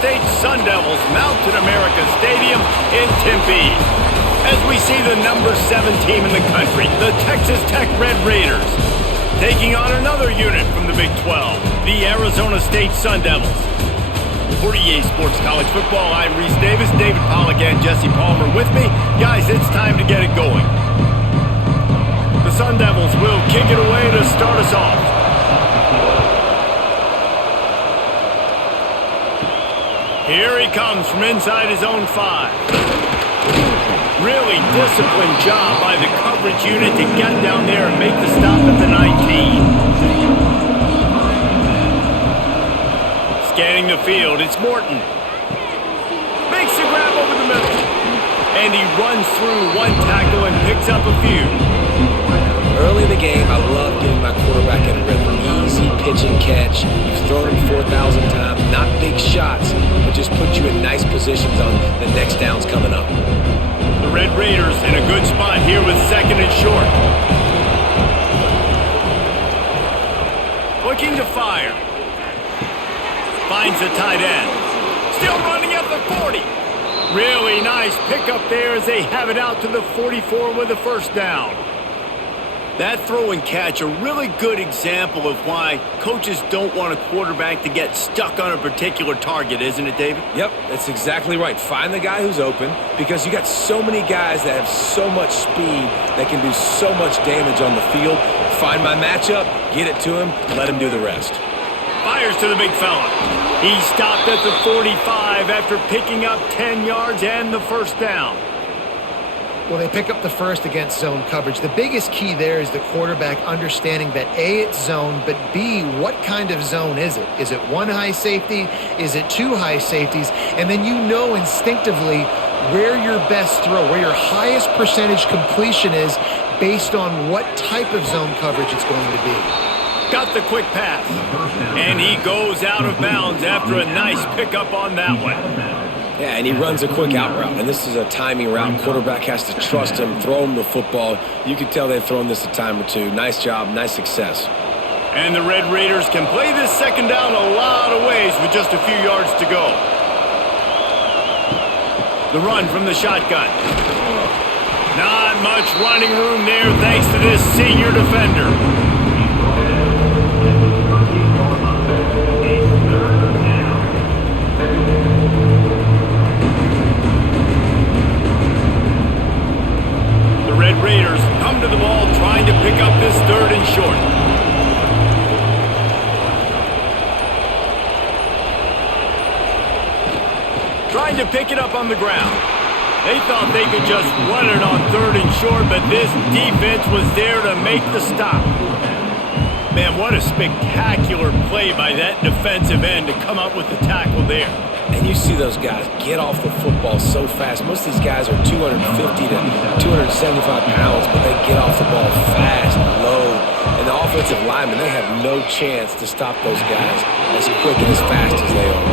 State Sun Devils mount at America Stadium in Tempe. As we see the number 7 team in the country, the Texas Tech Red Raiders, taking on another unit from the Big 12, the Arizona State Sun Devils. For EA Sports College Football, I'm Reese Davis, David Pollack and Jesse Palmer with me. Guys, it's time to get it going. The Sun Devils will kick it away to start us off. Here he comes from inside his own 5. Really disciplined job by the coverage unit to get down there and make the stop at the 19. Scanning the field, it's Morton. Makes the grab over the middle. And he runs through one tackle and picks up a few. Early in the game, I love getting my quarterback in a rhythm. Easy pitch and catch. You've thrown him 4,000 times. Not big shots, but just put you in nice positions on the next downs coming up. The Red Raiders in a good spot here with 2nd and short. Looking to fire. Finds the tight end. Still running at the 40. Really nice pickup there as they have it out to the 44 with a first down. That throw and catch, a really good example of why coaches don't want a quarterback to get stuck on a particular target, isn't it, David? Yep, that's exactly right. Find the guy who's open because you got so many guys that have so much speed that can do so much damage on the field. Find my matchup, get it to him, let him do the rest. Fires to the big fella. He stopped at the 45 after picking up 10 yards and the first down. Well, they pick up the first against zone coverage. The biggest key there is the quarterback understanding that A, it's zone, but B, what kind of zone is it? Is it 1 high safety? Is it 2 high safeties? And then you know instinctively where your best throw, where your highest percentage completion is based on what type of zone coverage it's going to be. Got the quick pass. And he goes out of bounds after a nice pickup on that one. Yeah, and he runs a quick out route, and this is a timing route. Quarterback has to trust him, throw him the football. You can tell they've thrown this a time or two. Nice job, nice success. And the Red Raiders can play this second down a lot of ways with just a few yards to go. The run from the shotgun. Not much running room there thanks to this senior defender. Raiders come to the ball trying to pick up this 3rd and short. Trying to pick it up on the ground. They thought they could just run it on 3rd and short, but this defense was there to make the stop. Man, what a spectacular play by that defensive end to come up with the tackle there. And you see those guys get off the football so fast. Most of these guys are 250 to 275 pounds, but they get off the ball fast and low. And the offensive linemen, they have no chance to stop those guys as quick and as fast as they are.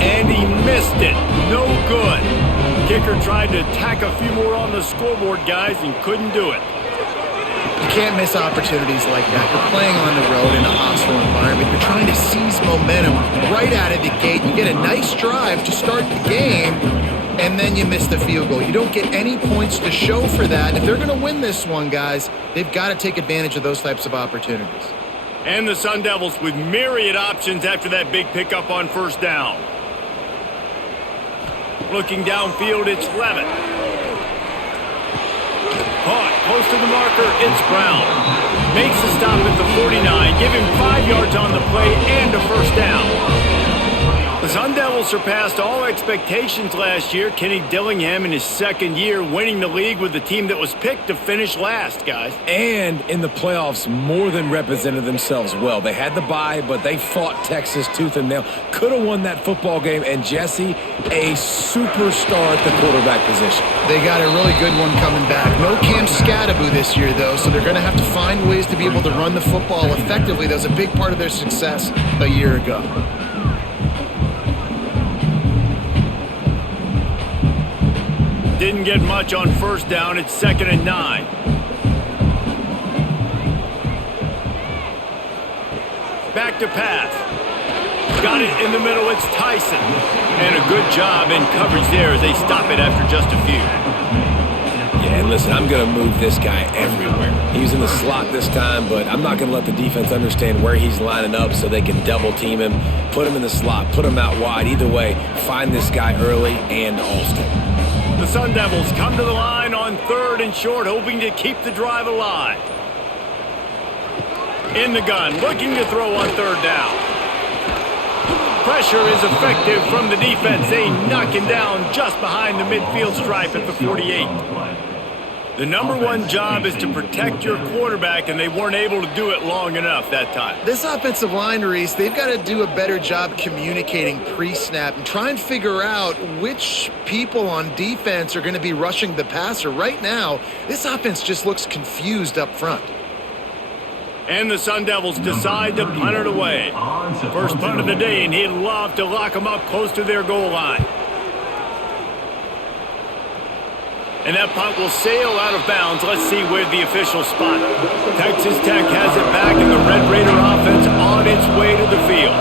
And he missed it. No good. Kicker tried to tack a few more on the scoreboard, guys, and couldn't do it. You can't miss opportunities like that. You're playing on the road in a hostile environment. You're trying to seize momentum right out of the gate. You get a nice drive to start the game, and then you miss the field goal. You don't get any points to show for that. If they're going to win this one, guys, they've got to take advantage of those types of opportunities. And the Sun Devils with myriad options after that big pickup on first down. Looking downfield, it's Levitt. Caught, close to the marker, it's Brown. Makes the stop at the 49, give him 5 yards on the play and a first down. The Sun Devils surpassed all expectations last year. Kenny Dillingham in his 2nd year winning the league with the team that was picked to finish last, guys. And in the playoffs, more than represented themselves well. They had the bye, but they fought Texas tooth and nail. Could have won that football game, and Jesse, a superstar at the quarterback position. They got a really good one coming back. No Cam Scadaboo this year, though, so they're going to have to find ways to be able to run the football effectively. That was a big part of their success a year ago. Didn't get much on first down. It's 2nd and 9. Back to pass. got it in the middle. It's Tyson. And a good job in coverage there as they stop it after just a few. Yeah, and listen, I'm going to move this guy everywhere. He's in the slot this time, but I'm not going to let the defense understand where he's lining up so they can double team him, put him in the slot, put him out wide. Either way, find this guy early and often. The Sun Devils come to the line on 3rd and short, hoping to keep the drive alive. In the gun, looking to throw on 3rd down. Pressure is effective from the defense. They knock him down just behind the midfield stripe at the 48. The number one job is to protect your quarterback, and they weren't able to do it long enough that time. This offensive line, Reese, they've got to do a better job communicating pre-snap and try and figure out which people on defense are going to be rushing the passer. Right now, this offense just looks confused up front. And the Sun Devils decide to punt it away. First punt of the day, and he'd love to lock them up close to their goal line. And that punt will sail out of bounds. Let's see where the official spot. Texas Tech has it back, and the Red Raider offense on its way to the field.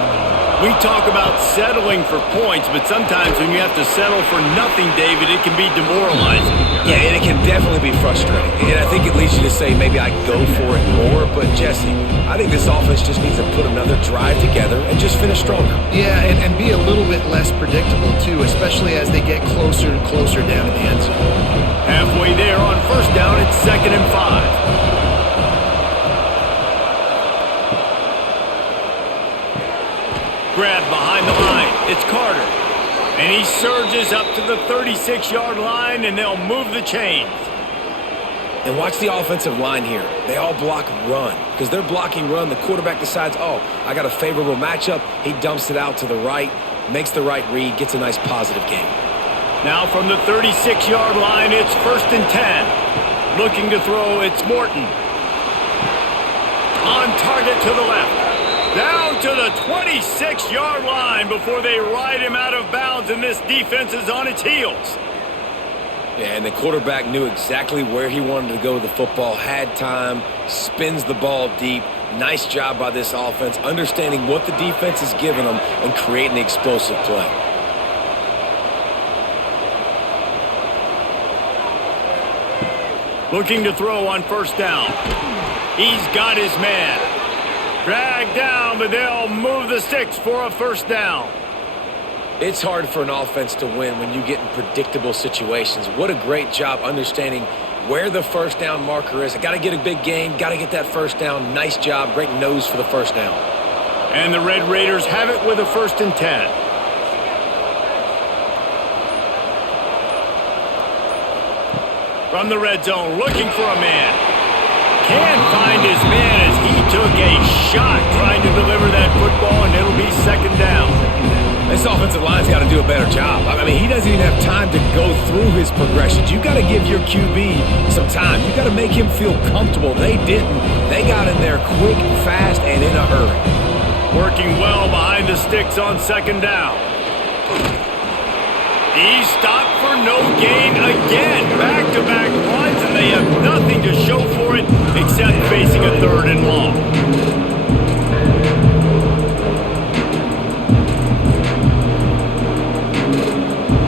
We talk about settling for points, but sometimes when you have to settle for nothing, David, it can be demoralizing. Yeah, and it can definitely be frustrating. And I think it leads you to say maybe I go for it more. But, Jesse, I think this offense just needs to put another drive together and just finish stronger. Yeah, and be a little bit less predictable, too, especially as they get closer and closer down in the end zone. Halfway there on 1st down, it's 2nd and 5. Grab behind the line. It's Carter. And he surges up to the 36-yard line, and they'll move the chains. And watch the offensive line here. They all block run. Because they're blocking run, the quarterback decides, oh, I got a favorable matchup. He dumps it out to the right, makes the right read, gets a nice positive gain. Now from the 36-yard line, it's 1st and 10. Looking to throw, it's Morton. On target to the left. Down to the 26-yard line before they ride him out of bounds, and this defense is on its heels. Yeah, and the quarterback knew exactly where he wanted to go with the football, had time, spins the ball deep. Nice job by this offense, understanding what the defense is giving them and creating the explosive play. Looking to throw on 1st down. He's got his man. Dragged down, but they'll move the sticks for a 1st down. It's hard for an offense to win when you get in predictable situations. What a great job understanding where the 1st down marker is. I got to get a big gain, got to get that 1st down. Nice job, great nose for the 1st down. And the Red Raiders have it with a 1st and 10. From the red zone, looking for a man. Can't find his man as he took a shot trying to deliver that football, and it'll be 2nd down. This offensive line's got to do a better job. I mean, he doesn't even have time to go through his progressions. You got to give your QB some time. You got to make him feel comfortable. They didn't. They got in there quick, fast, and in a hurry. Working well behind the sticks on 2nd down. He stopped for no gain again. Back-to-back runs, and they have nothing to show for it except facing a 3rd and long.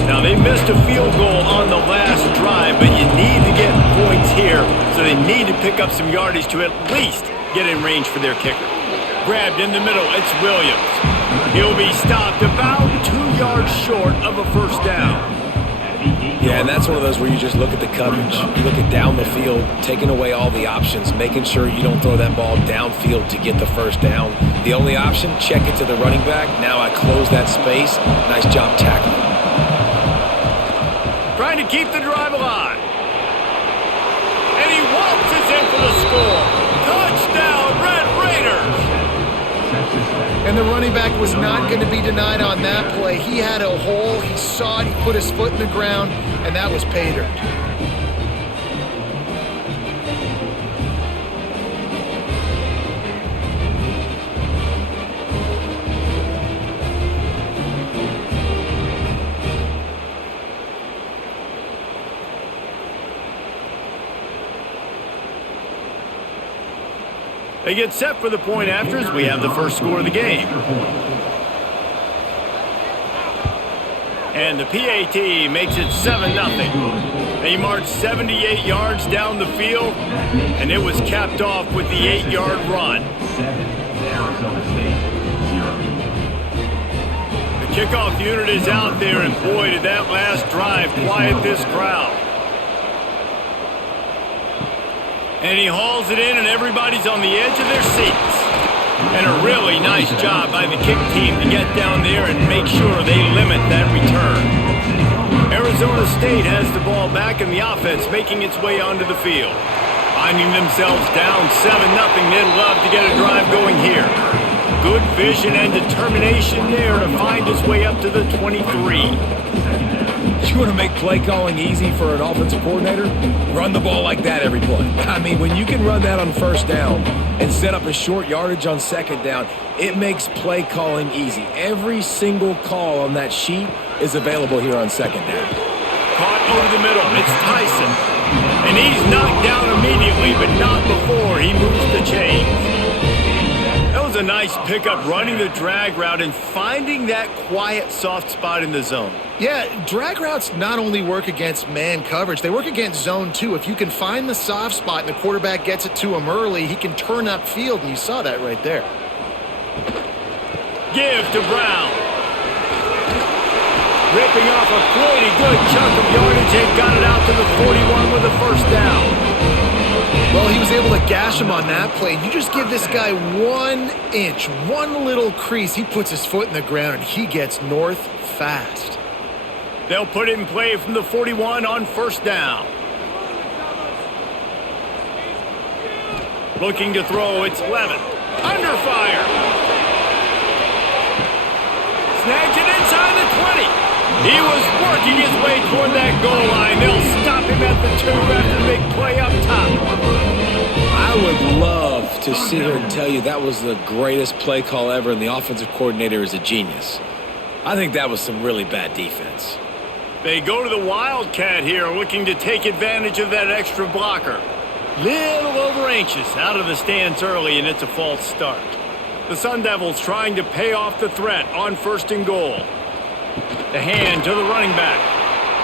Now, they missed a field goal on the last drive, but you need to get points here, so they need to pick up some yardage to at least get in range for their kicker. Grabbed in the middle, it's Williams. He'll be stopped about 2 yards short of a 1st down. Yeah, and that's one of those where you just look at the coverage. You look at down the field, taking away all the options, making sure you don't throw that ball downfield to get the 1st down. The only option, check it to the running back. Now I close that space. Nice job tackling. Trying to keep the drive alive. And he waltzes in for the score. Touchdown, Red Raiders! And the running back was not going to be denied on that play. He had a hole, he saw it, he put his foot in the ground, and that was pay dirt. They get set for the point afters. We have the first score of the game. And the PAT makes it 7-0. They marched 78 yards down the field, and it was capped off with the 8-yard run. The kickoff unit is out there, and boy, did that last drive quiet this crowd. And he hauls it in, and everybody's on the edge of their seats. And a really nice job by the kick team to get down there and make sure they limit that return. Arizona State has the ball back, and the offense making its way onto the field. Finding themselves down 7-0, they'd love to get a drive going here. Good vision and determination there to find his way up to the 23. You want to make play calling easy for an offensive coordinator? Run the ball like that every play. I mean, when you can run that on first down and set up a short yardage on second down, it makes play calling easy. Every single call on that sheet is available here on second down. Caught over the middle. It's Tyson. And he's knocked down immediately, but not before he moves the chains. That was a nice pickup, running the drag route and finding that quiet, soft spot in the zone. Yeah, drag routes not only work against man coverage, they work against zone too. If you can find the soft spot and the quarterback gets it to him early, he can turn upfield, and you saw that right there. Give to Brown. Ripping off a pretty good chunk of yardage and got it out to the 41 with a first down. Well, he was able to gash him on that play. You just give this guy 1 inch, one little crease, he puts his foot in the ground, and he gets north fast. They'll put it in play from the 41 on first down. Looking to throw, it's Levin. Under fire. Snags it inside the 20. He was working his way toward that goal line. They'll stop him at the 2 after the big play up top. I would love to sit here and tell you that was the greatest play call ever, and the offensive coordinator is a genius. I think that was some really bad defense. They go to the Wildcat here, looking to take advantage of that extra blocker. Little over anxious, out of the stance early, and it's a false start. The Sun Devils trying to pay off the threat on first and goal. The hand to the running back.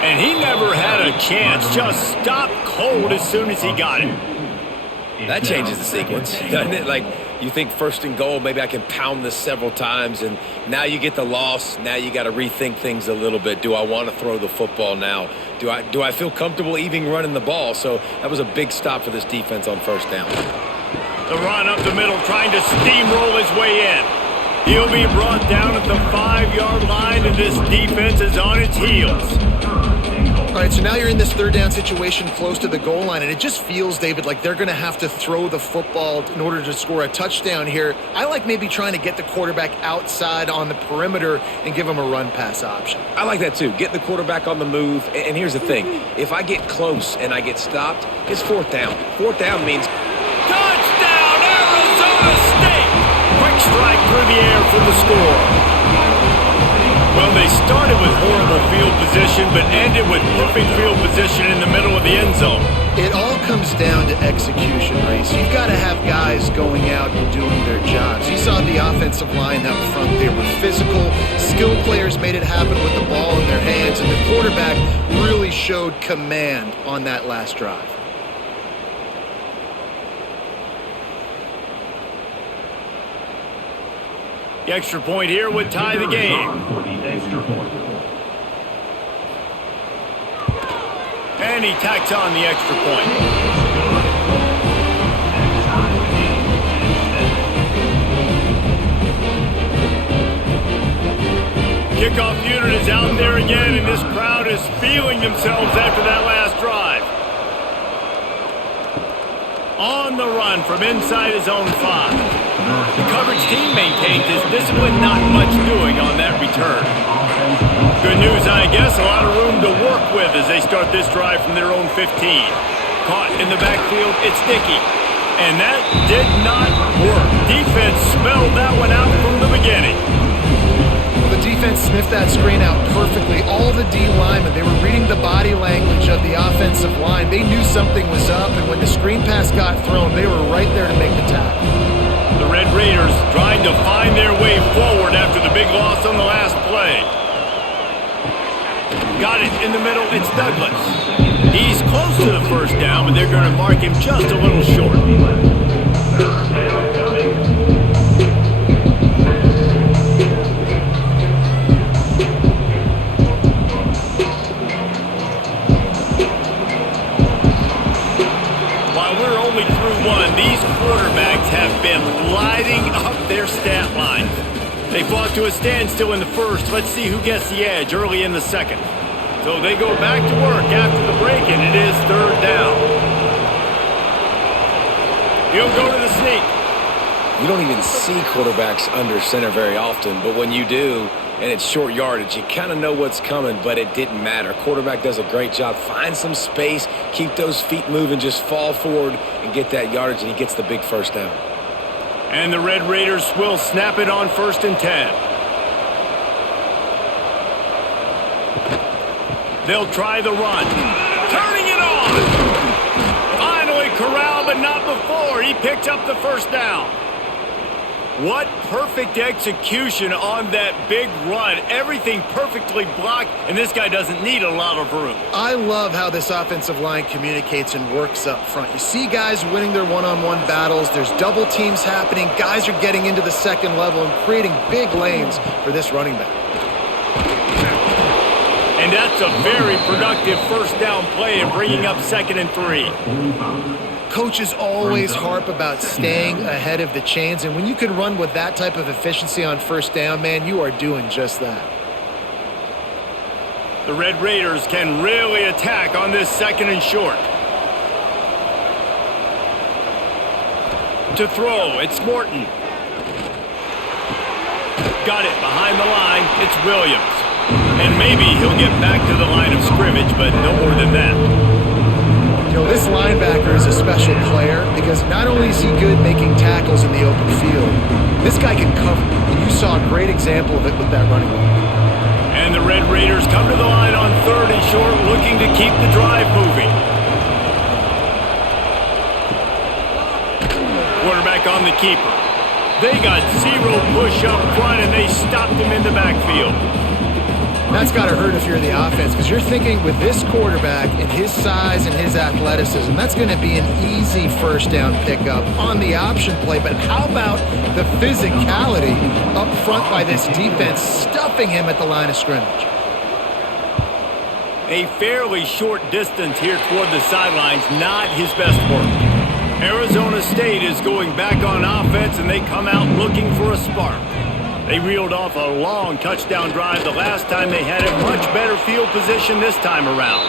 And he never had a chance, just stopped cold as soon as he got it. That changes the sequence, doesn't it? Like, you think first and goal, maybe I can pound this several times, and now you get the loss. Now you got to rethink things a little bit. Do I want to throw the football now? Do I feel comfortable even running the ball? So that was a big stop for this defense on first down. The run up the middle, trying to steamroll his way in. He'll be brought down at the 5-yard line, and this defense is on its heels. All right, so now you're in this third down situation close to the goal line, and it just feels, David, like they're going to have to throw the football in order to score a touchdown here. I like maybe trying to get the quarterback outside on the perimeter and give him a run-pass option. I like that too. Get the quarterback on the move. And here's the thing. If I get close and I get stopped, it's fourth down. Fourth down means touchdown, Arizona State! Quick strike through the air for the score. Well, they started with horrible field position, but ended with perfect field position in the middle of the end zone. It all comes down to execution, Reese. You've got to have guys going out and doing their jobs. You saw the offensive line up front. They were physical. Skilled players made it happen with the ball in their hands, and the quarterback really showed command on that last drive. The extra point here would tie the game. And he tacks on the extra point. Kickoff unit is out there again, and this crowd is feeling themselves after that last drive. On the run from inside his own 5. The coverage team maintains his discipline, not much doing on that return. Good news, I guess, a lot of room to work with as they start this drive from their own 15. Caught in the backfield, it's Dickey. And that did not work. Defense spelled that one out from the beginning. The defense sniffed that screen out perfectly. All the D linemen, they were reading the body language of the offensive line. They knew something was up, and when the screen pass got thrown, they were right there to make the tackle. The Red Raiders trying to find their way forward after the big loss on the last play. Got it in the middle. It's Douglas. He's close to the first down, but they're going to mark him just a little short. While we're only through one, these quarterbacks have been lighting up their stat lines. They fought to a standstill in the first. Let's see who gets the edge early in the second. So they go back to work after the break, and it is third down. He'll go to the sneak. You don't even see quarterbacks under center very often, but when you do, and it's short yardage, you kind of know what's coming, but it didn't matter. Quarterback does a great job. Find some space, keep those feet moving, just fall forward and get that yardage, and he gets the big first down. And the Red Raiders will snap it on 1st and 10. They'll try the run. Turning it on! Finally corralled, but not before. He picked up the first down. What perfect execution on that big run. Everything perfectly blocked, and this guy doesn't need a lot of room. I love how this offensive line communicates and works up front. You see guys winning their one-on-one battles. There's double teams happening. Guys are getting into the second level and creating big lanes for this running back. And that's a very productive first down play and bringing up 2nd and 3. Coaches always harp about staying ahead of the chains, and when you can run with that type of efficiency on first down, man, you are doing just that. The Red Raiders can really attack on this 2nd and short. To throw, it's Morton. Got it behind the line, it's Williams. And maybe he'll get back to the line of scrimmage, but no more than that. You know, this linebacker is a special player because not only is he good making tackles in the open field, this guy can cover. And you saw a great example of it with that running back. And the Red Raiders come to the line on 3rd and short, looking to keep the drive moving. Quarterback on the keeper. They got 0 push up front, and they stopped him in the backfield. That's got to hurt if you're the offense because you're thinking with this quarterback and his size and his athleticism, that's going to be an easy first down pickup on the option play. But how about the physicality up front by this defense, stuffing him at the line of scrimmage? A fairly short distance here toward the sidelines, not his best work. Arizona State is going back on offense, and they come out looking for a spark. They reeled off a long touchdown drive the last time. They had a much better field position this time around.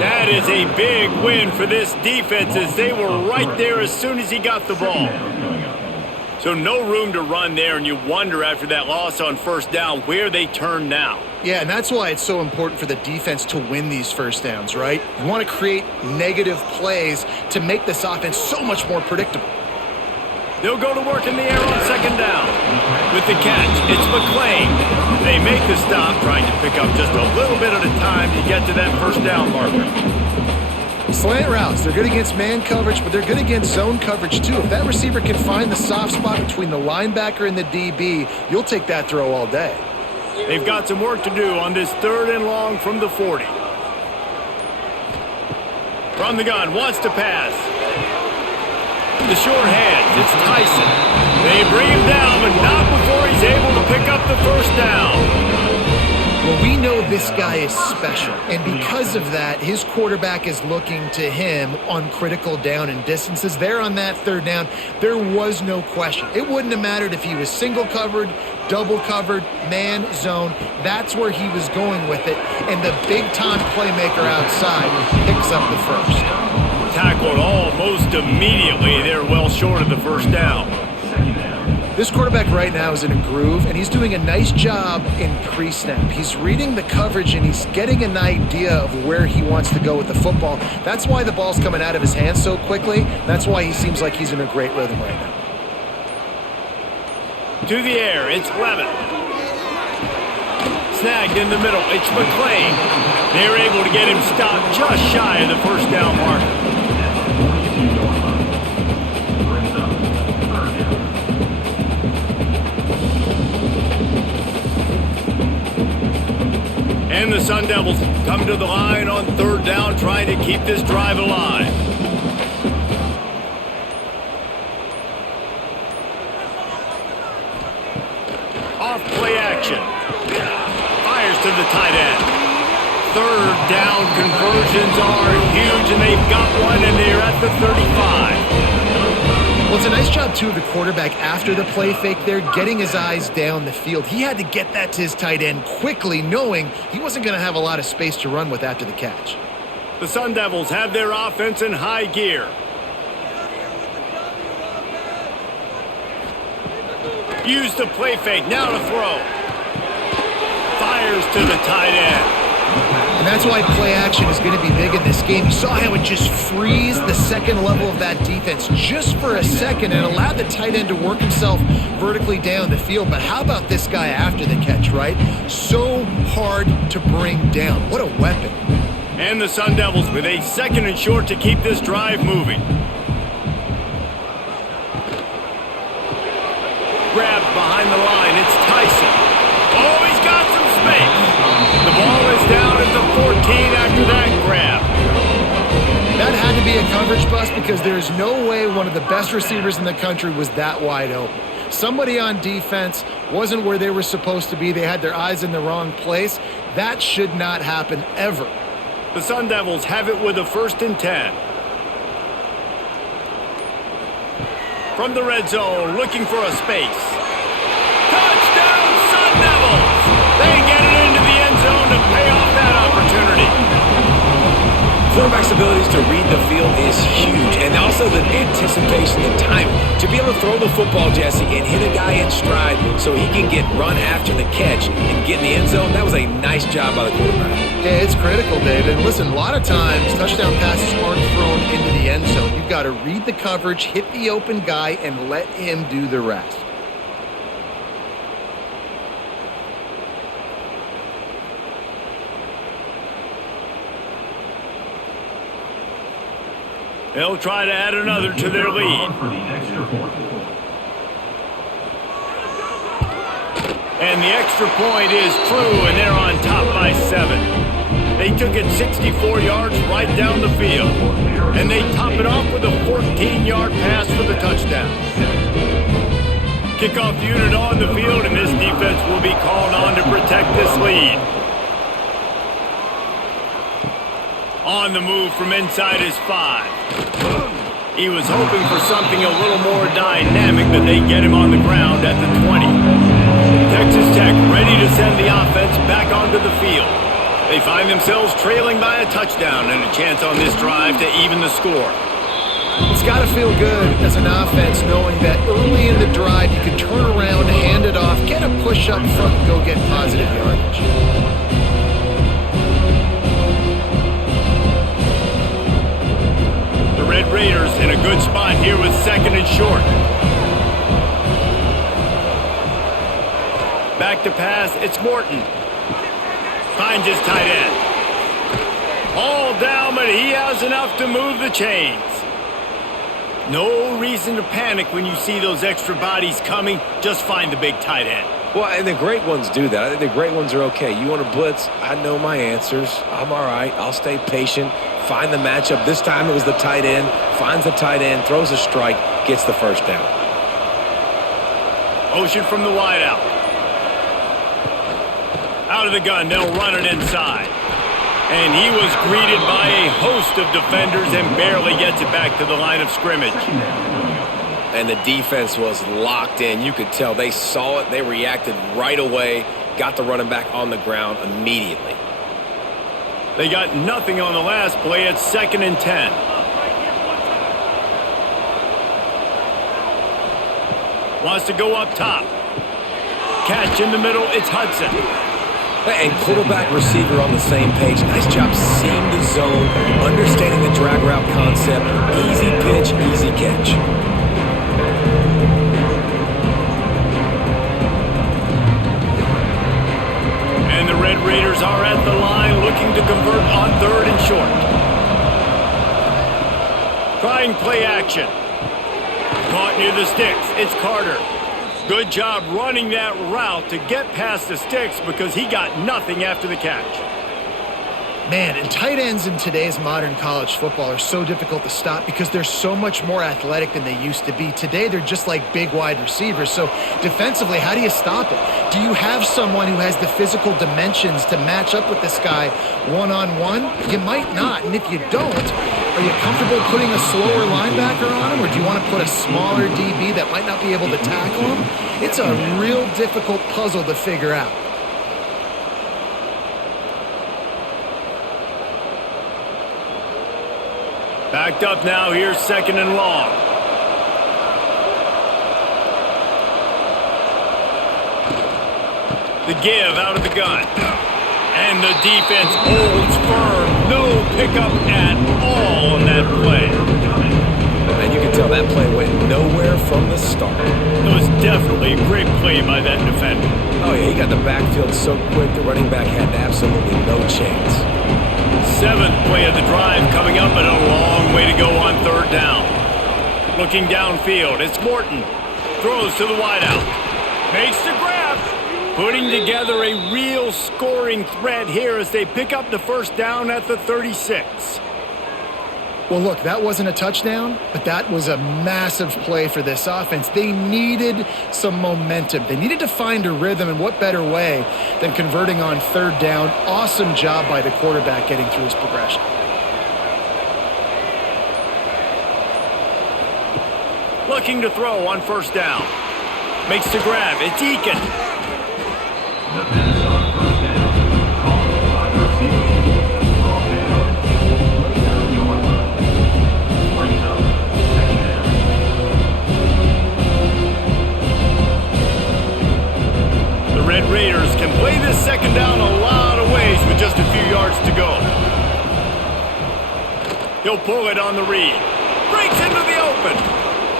That is a big win for this defense as they were right there as soon as he got the ball. So no room to run there, and you wonder after that loss on first down where they turn now. Yeah, and that's why it's so important for the defense to win these first downs, right? You want to create negative plays to make this offense so much more predictable. They'll go to work in the air on 2nd down. With the catch, it's McClain. They make the stop, trying to pick up just a little bit at a time to get to that first down marker. Slant routes, they're good against man coverage, but they're good against zone coverage too. If that receiver can find the soft spot between the linebacker and the DB, you'll take that throw all day. They've got some work to do on this 3rd and long from the 40. From the gun, wants to pass. The short hands, it's Tyson. They bring him down, but not before he's able to pick up the first down. Well, we know this guy is special, and because of that, his quarterback is looking to him on critical down and distances. There on that 3rd down, there was no question. It wouldn't have mattered if he was single covered, double covered, man, zone. That's where he was going with it, and the big-time playmaker outside picks up the first. Tackled almost immediately. They're well short of the first down. This quarterback right now is in a groove, and he's doing a nice job in pre-snap. He's reading the coverage, and he's getting an idea of where he wants to go with the football. That's why the ball's coming out of his hands so quickly. That's why he seems like he's in a great rhythm right now. To the air, it's Levitt. Snagged in the middle, it's McClain. They're able to get him stopped just shy of the first down marker. And the Sun Devils come to the line on third down, trying to keep this drive alive. Off play action. Fires to the tight end. Third down conversions are huge, and they've got one, and they're at the 35. Well, it's a nice job, too, of the quarterback after the play fake there, getting his eyes down the field. He had to get that to his tight end quickly, knowing he wasn't going to have a lot of space to run with after the catch. The Sun Devils have their offense in high gear. Use the play fake, now to throw. Fires to the tight end. And that's why play action is going to be big in this game. You saw how it just frees the second level of that defense just for a second and allowed the tight end to work himself vertically down the field. But how about this guy after the catch, right? So hard to bring down. What a weapon. And the Sun Devils with a second and short to keep this drive moving. Grabbed behind the line. It's Tyson. Oh, he's got some space. The ball is down at the 14 after that grab. That had to be a coverage bust because there's no way one of the best receivers in the country was that wide open. Somebody on defense wasn't where they were supposed to be. They had their eyes in the wrong place. That should not happen ever. The Sun Devils have it with a 1st and 10. From the red zone, looking for a space. Touchdown, Sun Devils! They get it into the end zone to pay off that opportunity. Quarterback's abilities to read the field is huge, and also the anticipation, the time to be able to throw the football, Jesse, and hit a guy in stride so he can get run after the catch and get in the end zone. That was a nice job by the quarterback. Yeah, it's critical, David. Listen, a lot of times touchdown passes aren't thrown into the end zone. You've got to read the coverage, hit the open guy, and let him do the rest. They'll try to add another to their lead. And the extra point is true, and they're on top by 7. They took it 64 yards right down the field. And they top it off with a 14-yard pass for the touchdown. Kickoff unit on the field, and this defense will be called on to protect this lead. On the move from inside his 5. He was hoping for something a little more dynamic, but they get him on the ground at the 20. Texas Tech ready to send the offense back onto the field. They find themselves trailing by a touchdown and a chance on this drive to even the score. It's got to feel good as an offense knowing that early in the drive you can turn around, hand it off, get a push up front, and go get positive yardage. Red Raiders in a good spot here with 2nd and short. Back to pass, it's Morton. Finds his tight end. All down, but he has enough to move the chains. No reason to panic when you see those extra bodies coming. Just find the big tight end. Well, and the great ones do that. I think the great ones are okay. You want to blitz? I know my answers. I'm all right. I'll stay patient. Find the matchup. This time it was the tight end. Finds the tight end, throws a strike, gets the 1st down. Motion from the wideout. Out of the gun, they'll run it inside. And he was greeted by a host of defenders and barely gets it back to the line of scrimmage. And the defense was locked in. You could tell they saw it. They reacted right away. Got the running back on the ground immediately. They got nothing on the last play. It's 2nd and 10. Wants to go up top. Catch in the middle. It's Hudson. And quarterback receiver on the same page. Nice job seeing the zone, understanding the drag route concept. Easy pitch, easy catch. And the Red Raiders are at the line looking to convert on 3rd and short. Trying play action. Caught near the sticks. It's Carter. Good job running that route to get past the sticks because he got nothing after the catch. Man, and tight ends in today's modern college football are so difficult to stop because they're so much more athletic than they used to be. Today, they're just like big wide receivers. So defensively, how do you stop it? Do you have someone who has the physical dimensions to match up with this guy one-on-one? You might not. And if you don't, are you comfortable putting a slower linebacker on him, or do you want to put a smaller DB that might not be able to tackle him? It's a real difficult puzzle to figure out. Backed up now, here's 2nd and long. The give out of the gun. And the defense holds firm. No pickup at all on that play. And you can tell that play went nowhere from the start. It was definitely a great play by that defender. Oh, yeah, he got the backfield so quick, the running back had absolutely no chance. 7th play of the drive coming up, and a long way to go on 3rd down. Looking downfield, it's Morton. Throws to the wideout. Makes the grab. Putting together a real scoring threat here as they pick up the 1st down at the 36. Well, look, that wasn't a touchdown, but that was a massive play for this offense. They needed some momentum. They needed to find a rhythm, and what better way than converting on 3rd down. Awesome job by the quarterback getting through his progression. Looking to throw on 1st down. Makes the grab. It's Eakin. The pass on 1st down. Called by the receiver. Red Raiders can play this 2nd down a lot of ways with just a few yards to go. He'll pull it on the read. Breaks into the open.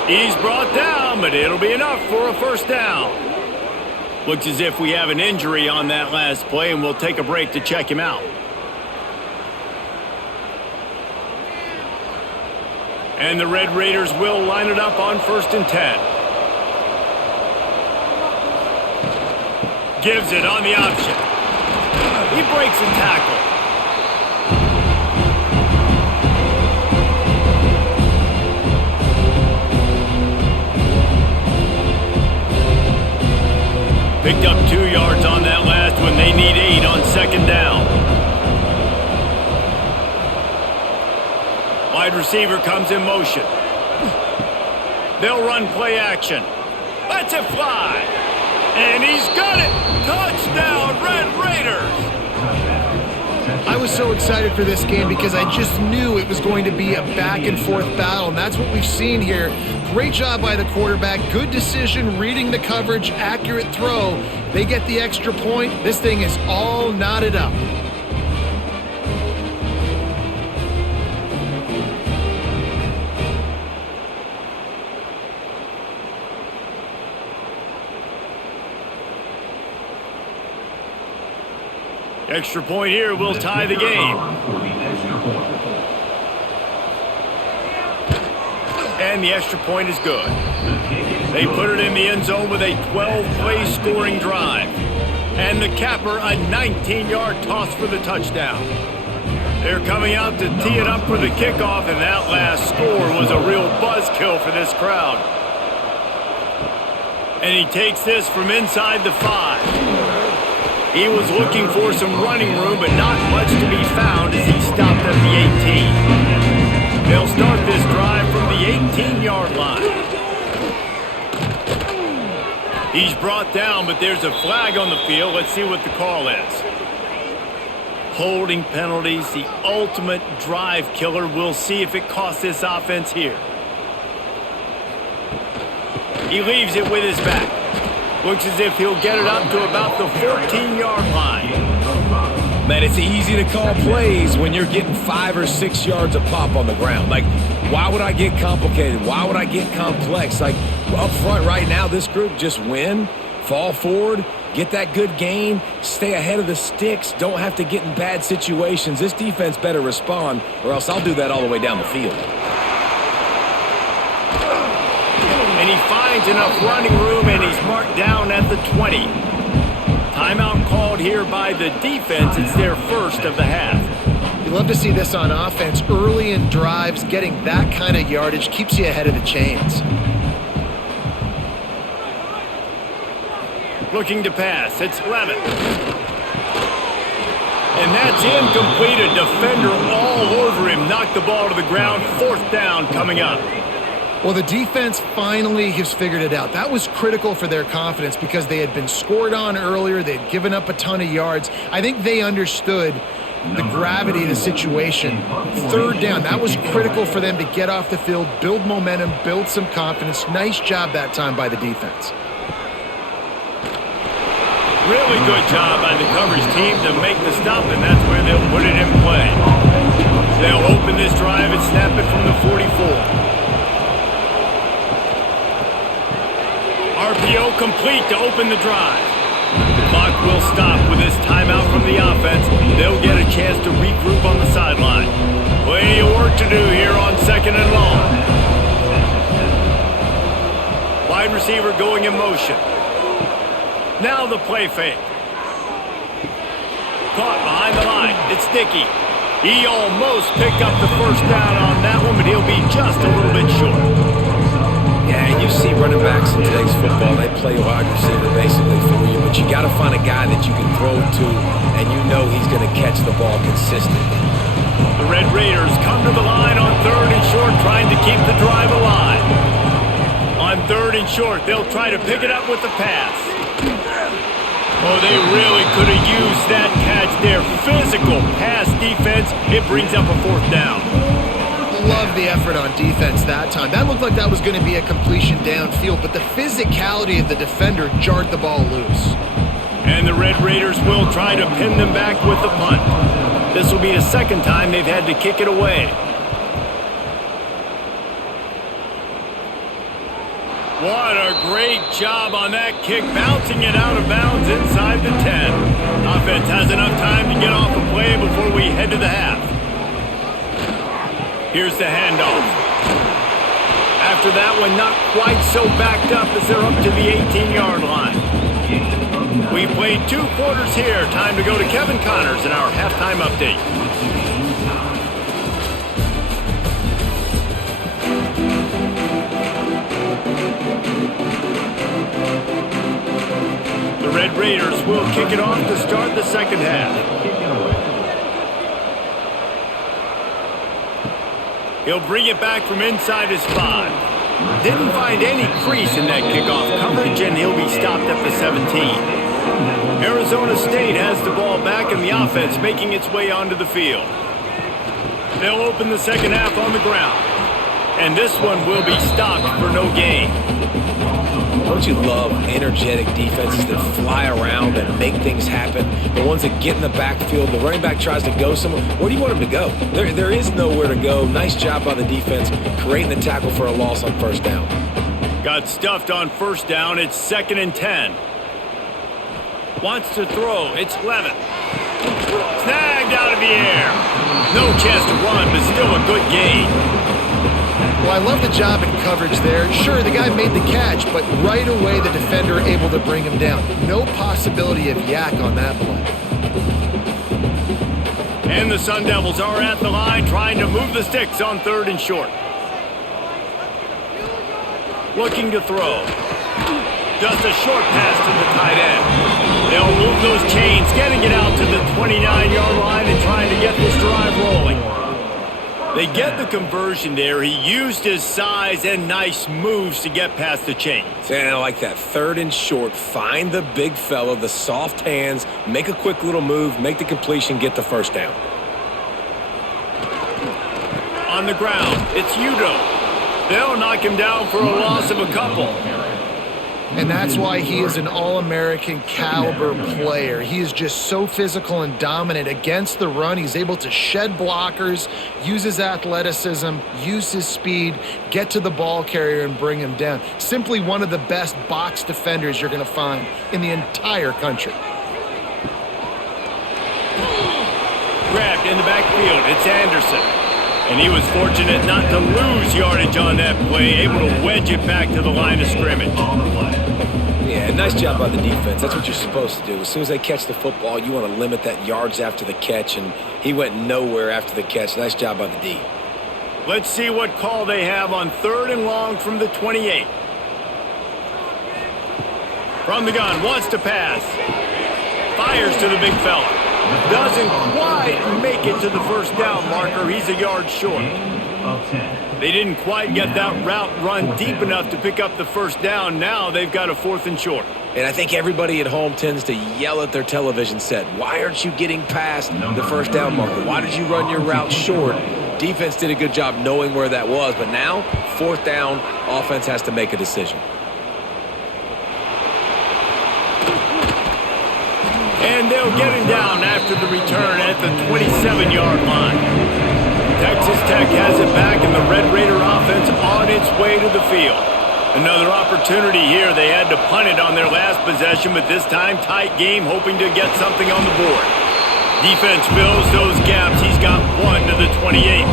He's brought down, but it'll be enough for a 1st down. Looks as if we have an injury on that last play, and we'll take a break to check him out. And the Red Raiders will line it up on 1st and 10. Gives it on the option. He breaks a tackle. Picked up 2 yards on that last one. They need 8 on 2nd down. Wide receiver comes in motion. They'll run play action. Lets it fly. And he's got it! Touchdown, Red Raiders! I was so excited for this game because I just knew it was going to be a back-and-forth battle, and that's what we've seen here. Great job by the quarterback. Good decision, reading the coverage, accurate throw. They get the extra point. This thing is all knotted up. Extra point here will tie the game. And the extra point is good. They put it in the end zone with a 12-play scoring drive. And the capper, a 19-yard toss for the touchdown. They're coming out to tee it up for the kickoff, and that last score was a real buzzkill for this crowd. And he takes this from inside the 5. He was looking for some running room, but not much to be found as he stopped at the 18. They'll start this drive from the 18-yard line. He's brought down, but there's a flag on the field. Let's see what the call is. Holding penalties, the ultimate drive killer. We'll see if it costs this offense here. He leaves it with his back. Looks as if he'll get it up to about the 14-yard line. Man, it's easy to call plays when you're getting 5 or 6 yards a pop on the ground. Like, why would I get complicated? Why would I get complex? Like, up front right now, this group just win, fall forward, get that good gain, stay ahead of the sticks, don't have to get in bad situations. This defense better respond, or else I'll do that all the way down the field. And he finds finds enough running room, and he's marked down at the 20. Timeout called here by the defense. It's their first of the half. You love to see this on offense. Early in drives, getting that kind of yardage keeps you ahead of the chains. Looking to pass. It's Levitt. And that's incomplete. A defender all over him. Knocked the ball to the ground. Fourth down coming up. Well, the defense finally has figured it out. That was critical for their confidence because they had been scored on earlier. They had given up a ton of yards. I think they understood the gravity of the situation. Third down, that was critical for them to get off the field, build momentum, build some confidence. Nice job that time by the defense. Really good job by the coverage team to make the stop, and that's where they'll put it in play. They'll open this drive and snap it from the 44. RPO complete to open the drive. The clock will stop with this timeout from the offense. They'll get a chance to regroup on the sideline. Plenty of work to do here on second and long. Wide receiver going in motion. Now the play fake. Caught behind the line. It's Dickey. He almost picked up the first down on that one, but he'll be just a little bit short. Yeah, you see running backs in today's football, they play wide receiver basically for you, but you got to find a guy that you can throw to, and you know he's going to catch the ball consistently. The Red Raiders come to the line on third and short, trying to keep the drive alive. On third and short, they'll try to pick it up with the pass. Oh, they really could have used that catch there. Physical pass defense. It brings up a fourth down. Love the effort on defense that time. That looked like that was going to be a completion downfield, but the physicality of the defender jarred the ball loose. And the Red Raiders will try to pin them back with the punt. This will be the second time they've had to kick it away. What a great job on that kick, bouncing it out of bounds inside the 10. Offense has enough time to get off the play before we head to the half. Here's the handoff. After that one, not quite so backed up as they're up to the 18-yard line. We've played 2 quarters here. Time to go to Kevin Connors in our halftime update. The Red Raiders will kick it off to start the second half. He'll bring it back from inside his 5. Didn't find any crease in that kickoff coverage, and he'll be stopped at the 17. Arizona State has the ball back, and the offense making its way onto the field. They'll open the second half on the ground. And this one will be stopped for no gain. Don't you love energetic defenses that fly around and make things happen? The ones that get in the backfield, the running back tries to go somewhere. Where do you want him to go? There is nowhere to go. Nice job by the defense creating the tackle for a loss on first down. Got stuffed on first down. It's 2nd and 10. Wants to throw. It's Levitt. Snagged out of the air. No chance to run, but still a good gain. Well, I love the job in coverage there. Sure, the guy made the catch, but right away the defender able to bring him down. No possibility of yak on that play. And the Sun Devils are at the line trying to move the sticks on third and short. Looking to throw. Just a short pass to the tight end. They'll move those chains, getting it out to the 29-yard line and trying to get this drive rolling. They get the conversion there. He used his size and nice moves to get past the chains. And I like that. Third and short. Find the big fella, the soft hands, make a quick little move, make the completion, get the first down. On the ground, it's Udo. They'll knock him down for a loss of a couple. And that's why he is an All-American caliber player. He is just so physical and dominant against the run. He's able to shed blockers, use his athleticism, use his speed, get to the ball carrier and bring him down. Simply one of the best box defenders you're going to find in the entire country. Grabbed in the backfield. It's Anderson. And he was fortunate not to lose yardage on that play, able to wedge it back to the line of scrimmage. Yeah, nice job by the defense. That's what you're supposed to do. As soon as they catch the football, you want to limit that yards after the catch, and he went nowhere after the catch. Nice job by the D. Let's see what call they have on 3rd and long from the 28. From the gun, wants to pass. Fires to the big fella. Doesn't quite make it to the first down marker. He's a yard short. They didn't quite get that route run deep enough to pick up the first down. Now they've got a 4th and short. And I think everybody at home tends to yell at their television set. Why aren't you getting past the first down marker? Why did you run your route short? Defense did a good job knowing where that was, but now, 4th down, offense has to make a decision. And they'll get him down after the return at the 27-yard line. Texas Tech has it back, and the Red Raider offense on its way to the field. Another opportunity here. They had to punt it on their last possession, but this time tight game, hoping to get something on the board. Defense fills those gaps. He's got 1 to the 28.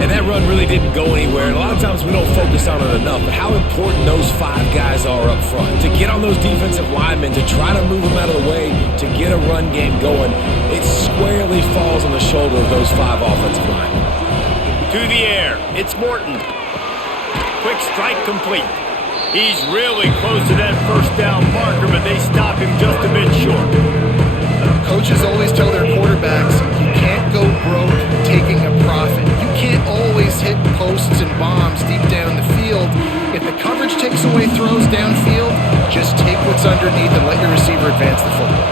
And that run really didn't go anywhere. And a lot of times we don't focus on it enough, but how important those 5 guys are up front. To get on those defensive linemen, to try to move them out of the way, to get a run game going, it squarely falls on the shoulder of those 5 offensive linemen. To the air, it's Morton. Quick strike complete. He's really close to that first down marker, but they stop him just a bit short. Coaches always tell their quarterbacks, you can't go broke taking a profit. You can't always hit posts and bombs deep down the field. If the coverage takes away throws downfield, just take what's underneath and let your receiver advance the football.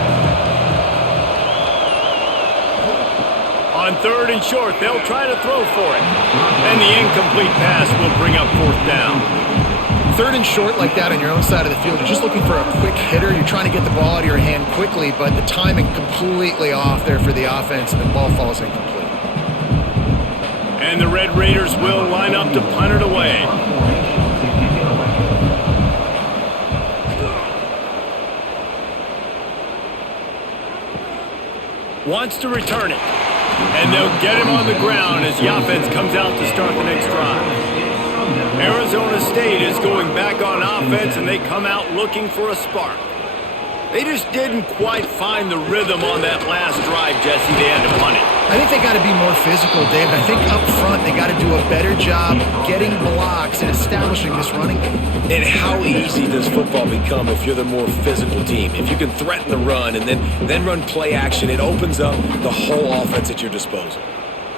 On 3rd and short, they'll try to throw for it. And the incomplete pass will bring up 4th down. 3rd and short like that on your own side of the field, you're just looking for a quick hitter. You're trying to get the ball out of your hand quickly, but the timing completely off there for the offense, and the ball falls incomplete. And the Red Raiders will line up to punt it away. Wants to return it. And they'll get him on the ground as the offense comes out to start the next drive. Arizona State is going back on offense, and they come out looking for a spark. They just didn't quite find the rhythm on that last drive, Jesse. They had to punt it. I think they got to be more physical, David. I think up front they got to do a better job getting blocks and establishing this running game. And how easy does football become if you're the more physical team? If you can threaten the run and then run play action, it opens up the whole offense at your disposal.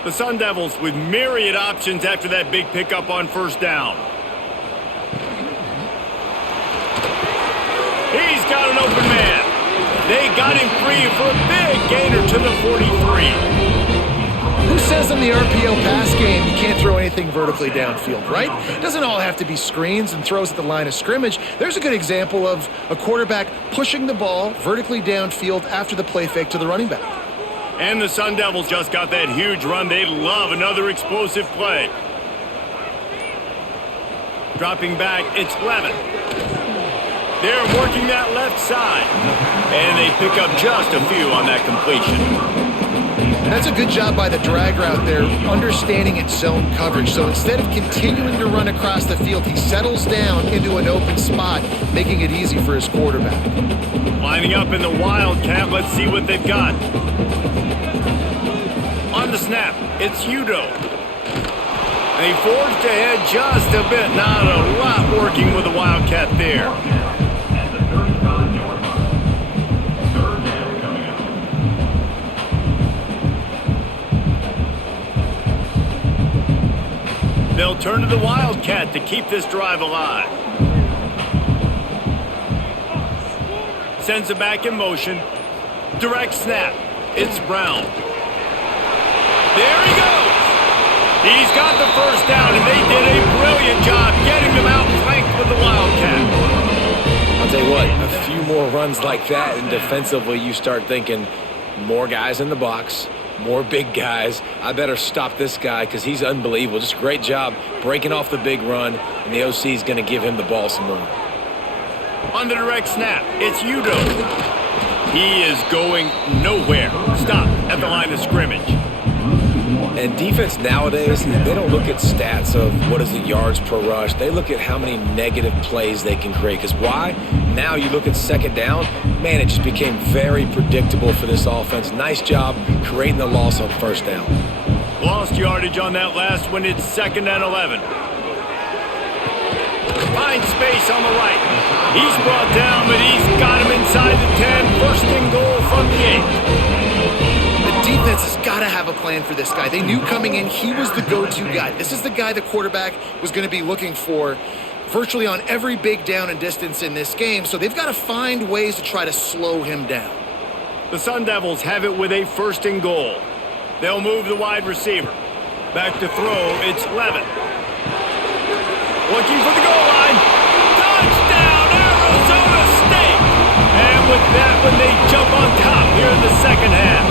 The Sun Devils with myriad options after that big pickup on first down. He's got an open man. They got him free for a big gainer to the 43. Who says in the RPO pass game you can't throw anything vertically downfield, right? It doesn't all have to be screens and throws at the line of scrimmage. There's a good example of a quarterback pushing the ball vertically downfield after the play fake to the running back. And the Sun Devils just got that huge run. They love another explosive play. Dropping back, it's Levin. They're working that left side. And they pick up just a few on that completion. That's a good job by the drag route there, understanding its zone coverage. So instead of continuing to run across the field, he settles down into an open spot, making it easy for his quarterback. Lining up in the Wildcat, let's see what they've got. On the snap, it's Udo. They forged ahead just a bit, not a lot working with the Wildcat there. At the 35-yard line. 3rd down coming up. They'll turn to the Wildcat to keep this drive alive. Sends it back in motion. Direct snap. It's Brown. There he goes. He's got the first down, and they did a brilliant job getting them out flanked with the Wildcat. I'll tell you what, a few more runs like that, and defensively you start thinking more guys in the box, more big guys. I better stop this guy because he's unbelievable. Just a great job breaking off the big run, and the OC is going to give him the ball some more. On the direct snap, it's Udo. He is going nowhere. Stop at the line of scrimmage. And defense nowadays, they don't look at stats of what is the yards per rush. They look at how many negative plays they can create. Because why? Now you look at second down, man, it just became very predictable for this offense. Nice job creating the loss on first down. Lost yardage on that last one. It's 2nd and 11. Finds space on the right. He's brought down, but he's got him inside the 10. First and goal from the 8. The defense has got to have a plan for this guy. They knew coming in he was the go-to guy. This is the guy the quarterback was going to be looking for virtually on every big down and distance in this game, so they've got to find ways to try to slow him down. The Sun Devils have it with a 1st and goal. They'll move the wide receiver. Back to throw, it's Levin. Looking for the goal line. Touchdown, Arizona State! And with that one, they jump on top here in the second half.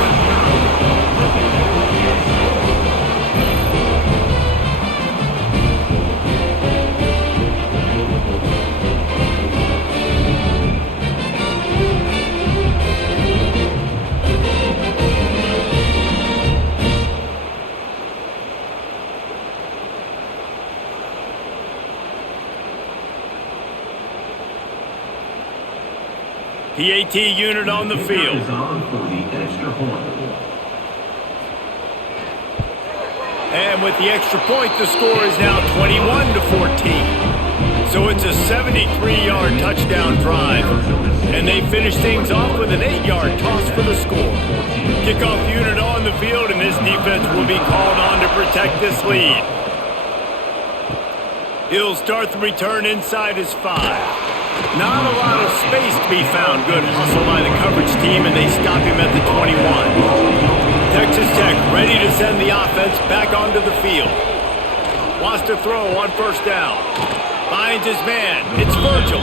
PAT unit on the field. And with the extra point, the score is now 21-14. So it's a 73-yard touchdown drive. And they finish things off with an 8-yard toss for the score. Kickoff unit on the field, and this defense will be called on to protect this lead. He'll start the return inside his 5. Not a lot of space to be found. Good hustle by the coverage team, and they stop him at the 21. Texas Tech ready to send the offense back onto the field. Wants to throw on first down. Finds his man. It's Virgil.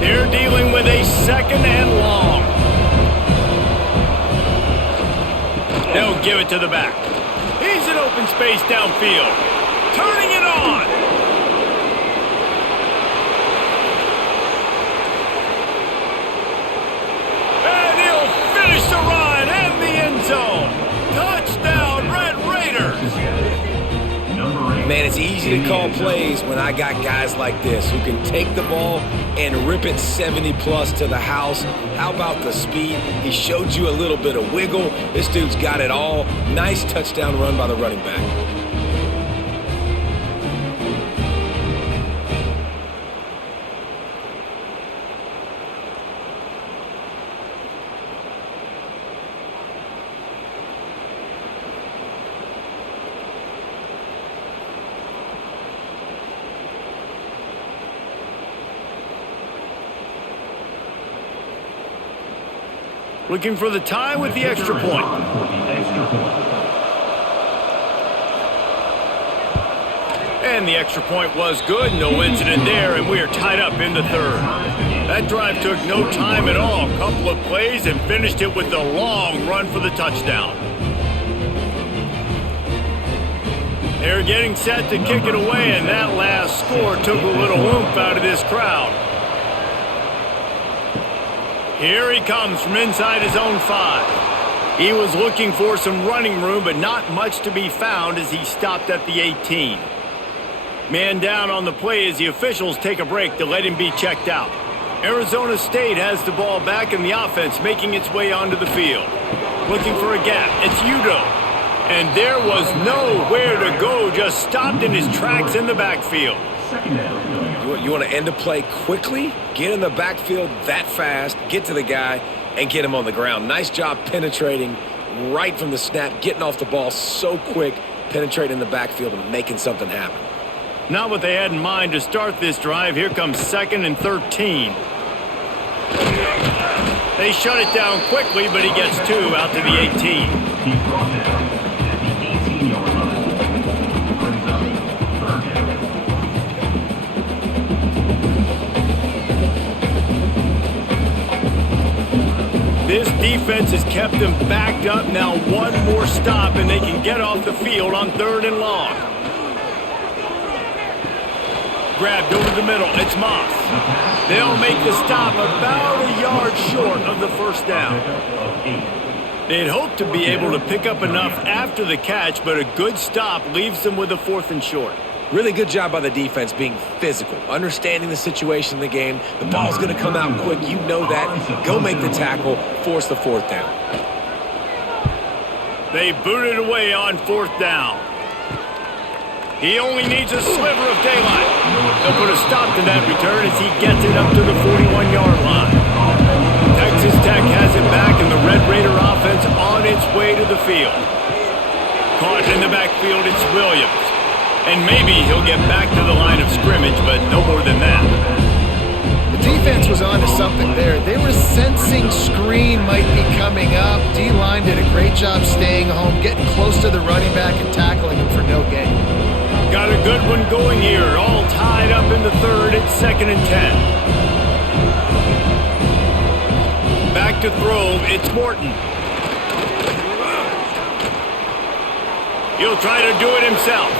They're dealing with a 2nd and long. They'll give it to the back. He's in open space downfield. Turning it on. And he'll finish the run and the end zone. Touchdown, Red Raiders. Man, it's easy to call plays when I got guys like this who can take the ball and rip it 70-plus to the house. How about the speed? He showed you a little bit of wiggle. This dude's got it all. Nice touchdown run by the running back. Looking for the tie with the extra point. And the extra point was good. No incident there, and we are tied up in the 3rd. That drive took no time at all. A couple of plays and finished it with a long run for the touchdown. They're getting set to kick it away, and that last score took a little oomph out of this crowd. Here he comes from inside his own 5. He was looking for some running room, but not much to be found as he stopped at the 18. Man down on the play as the officials take a break to let him be checked out. Arizona State has the ball back in the offense, making its way onto the field. Looking for a gap. It's Udo. And there was nowhere to go, just stopped in his tracks in the backfield. You want to end a play quickly, get in the backfield that fast, get to the guy, and get him on the ground. Nice job penetrating right from the snap, getting off the ball so quick, penetrating the backfield and making something happen. Not what they had in mind to start this drive. Here comes 2nd and 13. They shut it down quickly, but he gets 2 out to the 18. This defense has kept them backed up. Now one more stop, and they can get off the field on 3rd and long. grabbed over the middle. It's Moss. They'll make the stop about a yard short of the first down. They'd hope to be able to pick up enough after the catch, but a good stop leaves them with a 4th and short. Really good job by the defense being physical, understanding the situation in the game. The ball's going to come out quick. You know that. Go make the tackle, force the 4th down. They boot it away on 4th down. He only needs a sliver of daylight. They'll put a stop to that return as he gets it up to the 41-yard line. Texas Tech has it back, and the Red Raider offense on its way to the field. Caught in the backfield, it's Williams. And maybe he'll get back to the line of scrimmage, but no more than that. The defense was on to something there. They were sensing screen might be coming up. D-line did a great job staying home, getting close to the running back and tackling him for no gain. Got a good one going here. All tied up in the 3rd. It's 2nd and 10. Back to throw. It's Morton. He'll try to do it himself.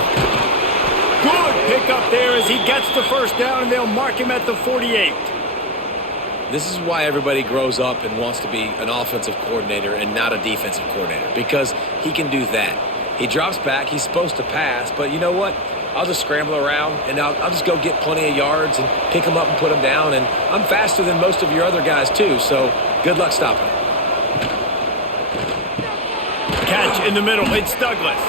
Good pick up there as he gets the first down, and they'll mark him at the 48. This is why everybody grows up and wants to be an offensive coordinator and not a defensive coordinator, because he can do that. He drops back. He's supposed to pass, but you know what? I'll just scramble around, and I'll just go get plenty of yards and pick them up and put them down, and I'm faster than most of your other guys too, so good luck stopping him. Catch in the middle. It's Douglas.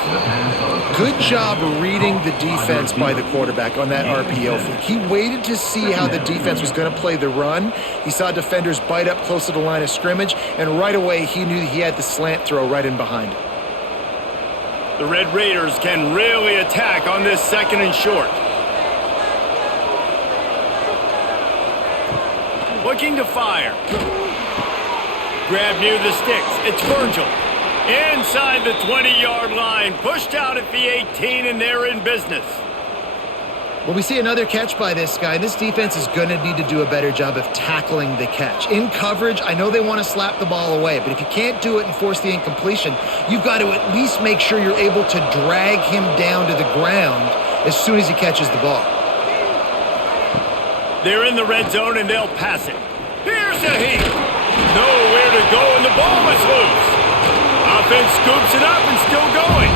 Good job reading the defense by the quarterback on that RPO flick. He waited to see how the defense was going to play the run. He saw defenders bite up close to the line of scrimmage, and right away he knew he had the slant throw right in behind. The Red Raiders can really attack on this 2nd and short. Looking to fire. Grab near the sticks. It's Virgil. Inside the 20-yard line. Pushed out at the 18, and they're in business. Well, we see another catch by this guy. This defense is going to need to do a better job of tackling the catch. In coverage, I know they want to slap the ball away, but if you can't do it and force the incompletion, you've got to at least make sure you're able to drag him down to the ground as soon as he catches the ball. They're in the red zone, and they'll pass it. Here's a heat. Nowhere to go, and the ball is loose. Offense scoops it up and still going.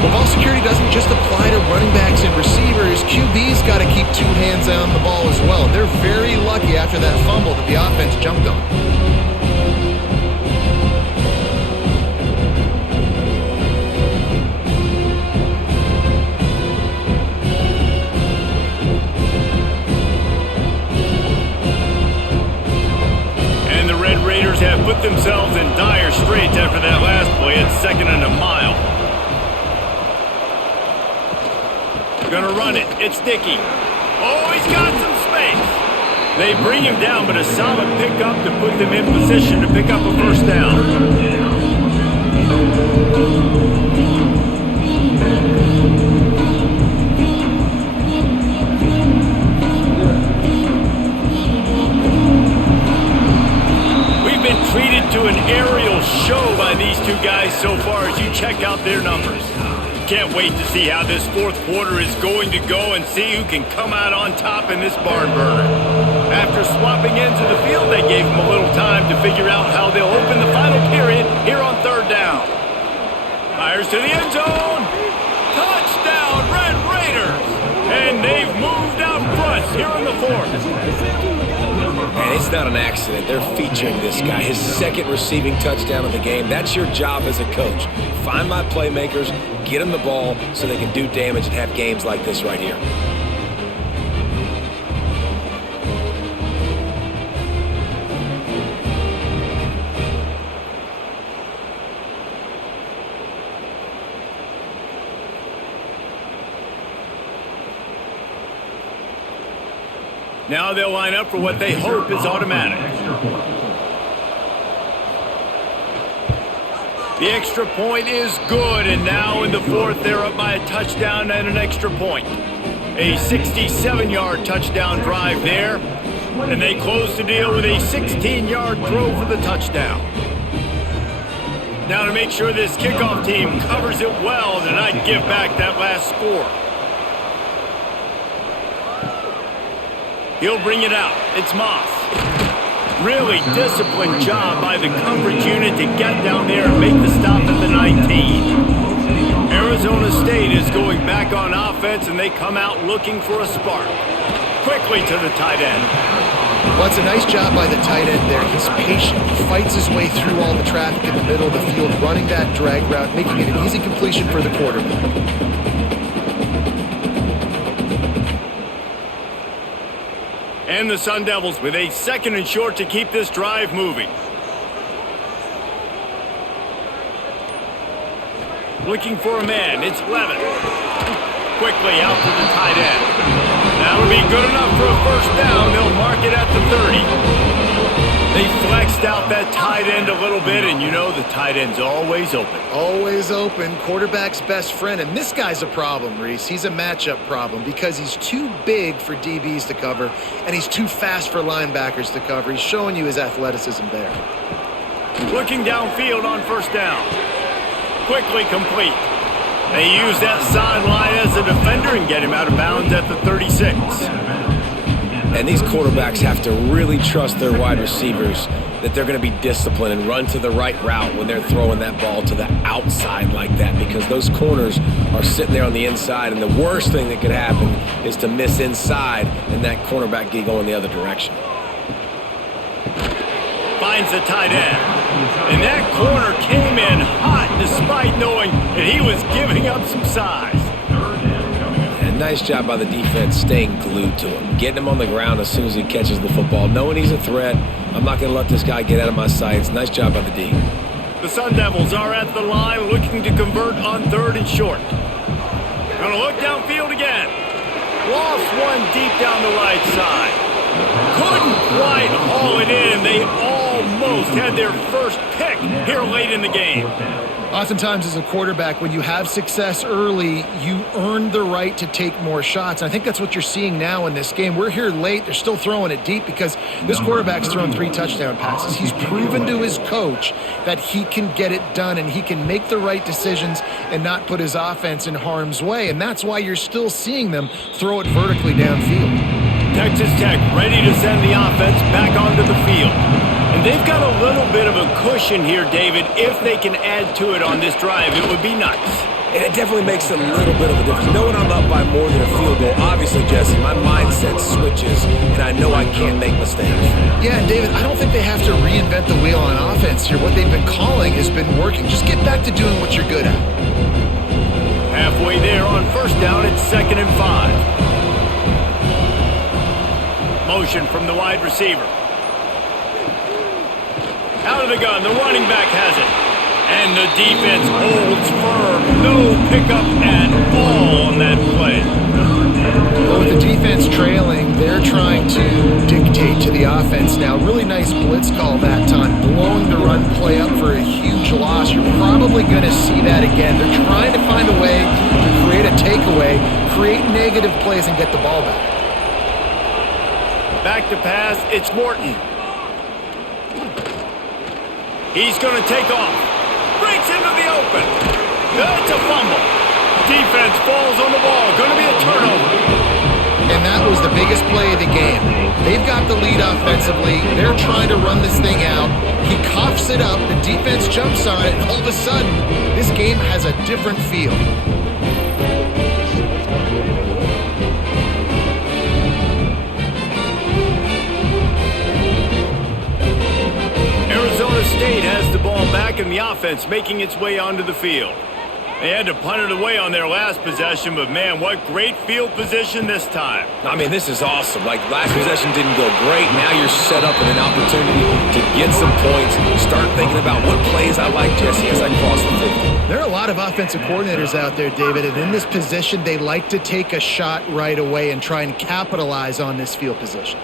Well, ball security doesn't just apply to running backs and receivers. QB's got to keep 2 hands on the ball as well. They're very lucky after that fumble that the offense jumped on. And the Red Raiders have put themselves in dire straits after that last play. It's 2nd and a mile. Gonna run it. It's Dickey. Oh, he's got some space. They bring him down, but a solid pickup to put them in position to pick up a first down. We've been treated to an aerial show by these two guys so far as you check out their numbers. Can't wait to see how this 4th quarter is going to go and see who can come out on top in this barn burner. After swapping ends of the field, they gave them a little time to figure out how they'll open the final period here on 3rd down. Fires to the end zone. Touchdown, Red Raiders! And they've moved out front here in the 4th. And it's not an accident. They're featuring this guy. His 2nd receiving touchdown of the game. That's your job as a coach. Find my playmakers, get them the ball so they can do damage and have games like this right here. Now they'll line up for what they hope is automatic. The extra point is good, and now in the 4th, they're up by a touchdown and an extra point. A 67-yard touchdown drive there, and they close the deal with a 16-yard throw for the touchdown. Now to make sure this kickoff team covers it well and not give back that last score. He'll bring it out. It's Moss. Really disciplined job by the coverage unit to get down there and make the stop at the 19. Arizona State is going back on offense, and they come out looking for a spark. Quickly to the tight end. Well, it's a nice job by the tight end there. He's patient. He fights his way through all the traffic in the middle of the field, running that drag route, making it an easy completion for the quarterback. And the Sun Devils with a 2nd and short to keep this drive moving. Looking for a man. It's Levin. Quickly out to the tight end. That would be good enough for a first down. They'll mark it at the 30. They flexed out that tight end a little bit, and you know the tight end's always open. Always open, quarterback's best friend. And this guy's a problem, Reese. He's a matchup problem because he's too big for DBs to cover, and he's too fast for linebackers to cover. He's showing you his athleticism there. Looking downfield on first down. Quickly complete. They use that sideline as a defender and get him out of bounds at the 36. And these quarterbacks have to really trust their wide receivers that they're going to be disciplined and run to the right route when they're throwing that ball to the outside like that, because those corners are sitting there on the inside, and the worst thing that could happen is to miss inside and that cornerback get going the other direction. Finds the tight end. And that corner came in hot despite knowing that he was giving up some size. And nice job by the defense staying glued to him, getting him on the ground as soon as he catches the football, knowing he's a threat. I'm not going to let this guy get out of my sights. Nice job by the D. The Sun Devils are at the line looking to convert on 3rd and short. Going to look downfield again. Lost one deep down the right side. Couldn't quite haul it in. They almost had their first pick here late in the game. Oftentimes as a quarterback, when you have success early, you earn the right to take more shots. I think that's what you're seeing now in this game. We're here late. They're still throwing it deep because this quarterback's thrown 3 touchdown passes. He's proven to his coach that he can get it done and he can make the right decisions and not put his offense in harm's way. And that's why you're still seeing them throw it vertically downfield. Texas Tech ready to send the offense back onto the field. And they've got a little bit of a cushion here, David. If they can add to it on this drive, it would be nice. And it definitely makes a little bit of a difference. Knowing I'm up by more than a field goal, obviously, Jesse, my mindset switches, and I know I can't make mistakes. Yeah, and David, I don't think they have to reinvent the wheel on offense here. What they've been calling has been working. Just get back to doing what you're good at. Halfway there on first down, it's 2nd and 5. Motion from the wide receiver. Out of the gun, the running back has it. And the defense holds firm. No pickup at all on that play. Well, with the defense trailing, they're trying to dictate to the offense now. Really nice blitz call that time, blowing the run play up for a huge loss. You're probably going to see that again. They're trying to find a way to create a takeaway, create negative plays, and get the ball back. Back to pass, it's Morton. He's going to take off. Breaks into the open. That's a fumble. Defense falls on the ball. Going to be a turnover. And that was the biggest play of the game. They've got the lead offensively. They're trying to run this thing out. He coughs it up. The defense jumps on it. And all of a sudden, this game has a different feel. Arizona State has the ball back in the offense, making its way onto the field. They had to punt it away on their last possession, but man, what great field position this time. I mean, this is awesome. Like, last possession didn't go great. Now you're set up with an opportunity to get some points, start thinking about what plays I like, Jesse, as I cross the 50. There are a lot of offensive coordinators out there, David, and in this position, they like to take a shot right away and try and capitalize on this field position.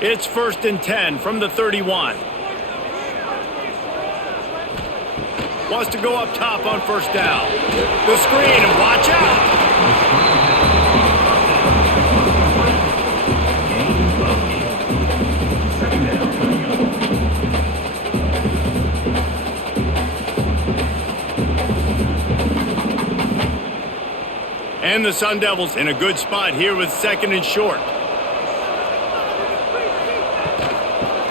It's 1st and 10 from the 31. Wants to go up top on first down. The screen, and watch out! And the Sun Devils in a good spot here with 2nd and short.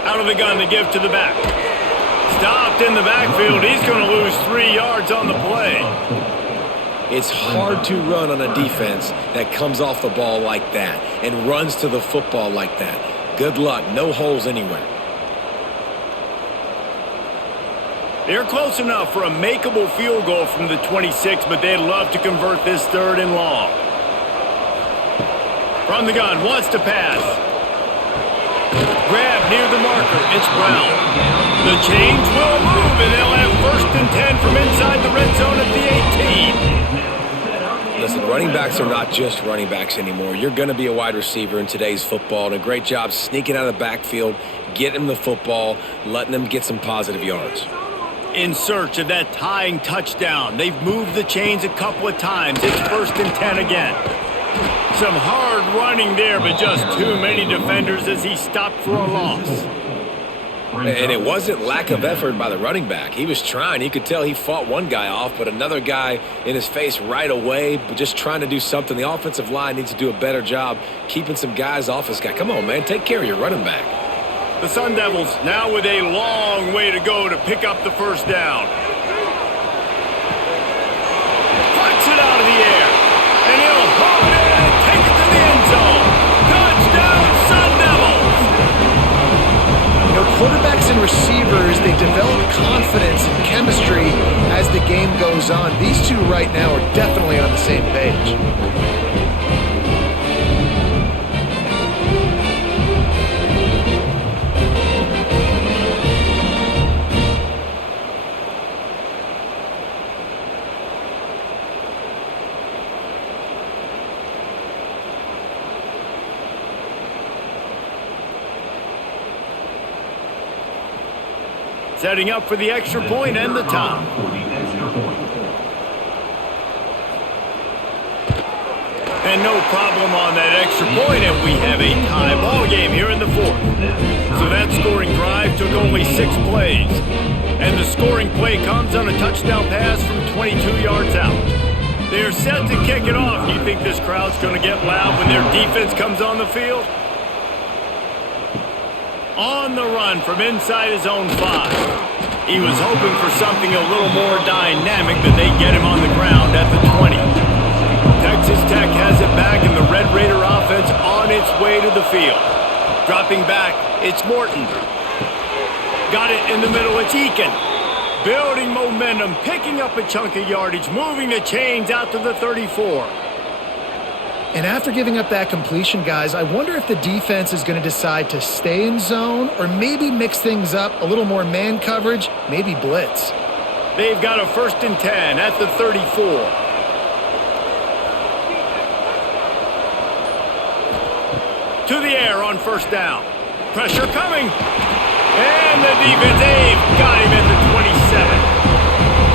Out of the gun to give to the back. Stopped in the backfield. He's going to lose 3 yards on the play. It's hard to run on a defense that comes off the ball like that and runs to the football like that. Good luck. No holes anywhere. They're close enough for a makeable field goal from the 26, but they'd love to convert this 3rd and long. From the gun, wants to pass. Grab near the marker. It's Brown. The chains will move, and they'll have 1st and 10 from inside the red zone at the 18. Listen, running backs are not just running backs anymore. You're going to be a wide receiver in today's football, and a great job sneaking out of the backfield, getting them the football, letting them get some positive yards. In search of that tying touchdown. They've moved the chains a couple of times. It's 1st and 10 again. Some hard running there, but just too many defenders as he stopped for a loss. And it wasn't lack of effort by the running back. He was trying. You could tell he fought one guy off, but another guy in his face right away, but just trying to do something. The offensive line needs to do a better job keeping some guys off this guy. Come on, man. Take care of your running back. The Sun Devils now with a long way to go to pick up the 1st down. Puts it out of the air. And he'll hold it and take it to the end zone. Touchdown, Sun Devils! You know, quarterbacks and receivers, they develop confidence and chemistry as the game goes on. These two right now are definitely on the same page. Setting up for the extra point and the top. And no problem on that extra point, and we have a tie ball game here in the 4th. So that scoring drive took only 6 plays. And the scoring play comes on a touchdown pass from 22 yards out. They're set to kick it off. Do you think this crowd's going to get loud when their defense comes on the field? On the run from inside his own 5. He was hoping for something a little more dynamic, but they get him on the ground at the 20. Texas Tech has it back, and the Red Raider offense on its way to the field. Dropping back, it's Morton. Got it in the middle, it's Eakin. Building momentum, picking up a chunk of yardage, moving the chains out to the 34. And after giving up that completion, guys, I wonder if the defense is going to decide to stay in zone or maybe mix things up, a little more man coverage, maybe blitz. They've got a 1st and 10 at the 34. To the air on 1st down. Pressure coming. And the defense, they've got him at the 27.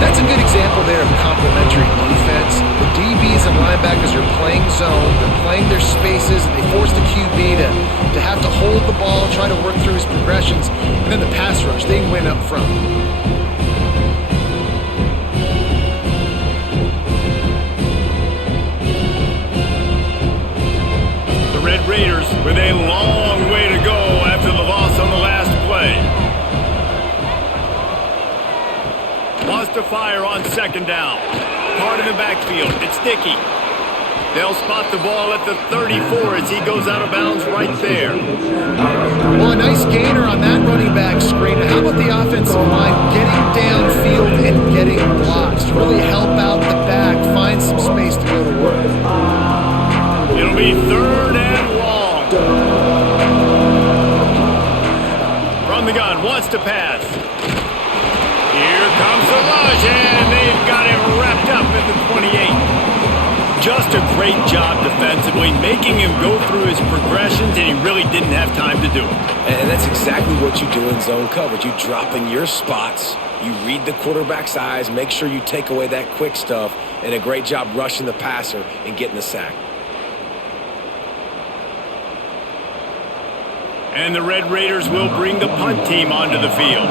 That's a good example there of complementary defense. The DBs and linebackers are playing zone, they're playing their spaces, and they force the QB to have to hold the ball, try to work through his progressions, and then the pass rush, they win up front. The Red Raiders with a long way to go after the loss on the last play. Lost to fire on 2nd down. Part in the backfield. It's Dickey. They'll spot the ball at the 34 as he goes out of bounds right there. Well, a nice gainer on that running back screen. How about the offensive line getting downfield and getting blocks to really help out the back, find some space to go to work? It'll be 3rd and long. From the gun, wants to pass. Here comes Elijah, and they've got him wrapped up at the 28. Just a great job defensively, making him go through his progressions, and he really didn't have time to do it. And that's exactly what you do in zone coverage. You drop in your spots, you read the quarterback's eyes, make sure you take away that quick stuff, and a great job rushing the passer and getting the sack. And the Red Raiders will bring the punt team onto the field.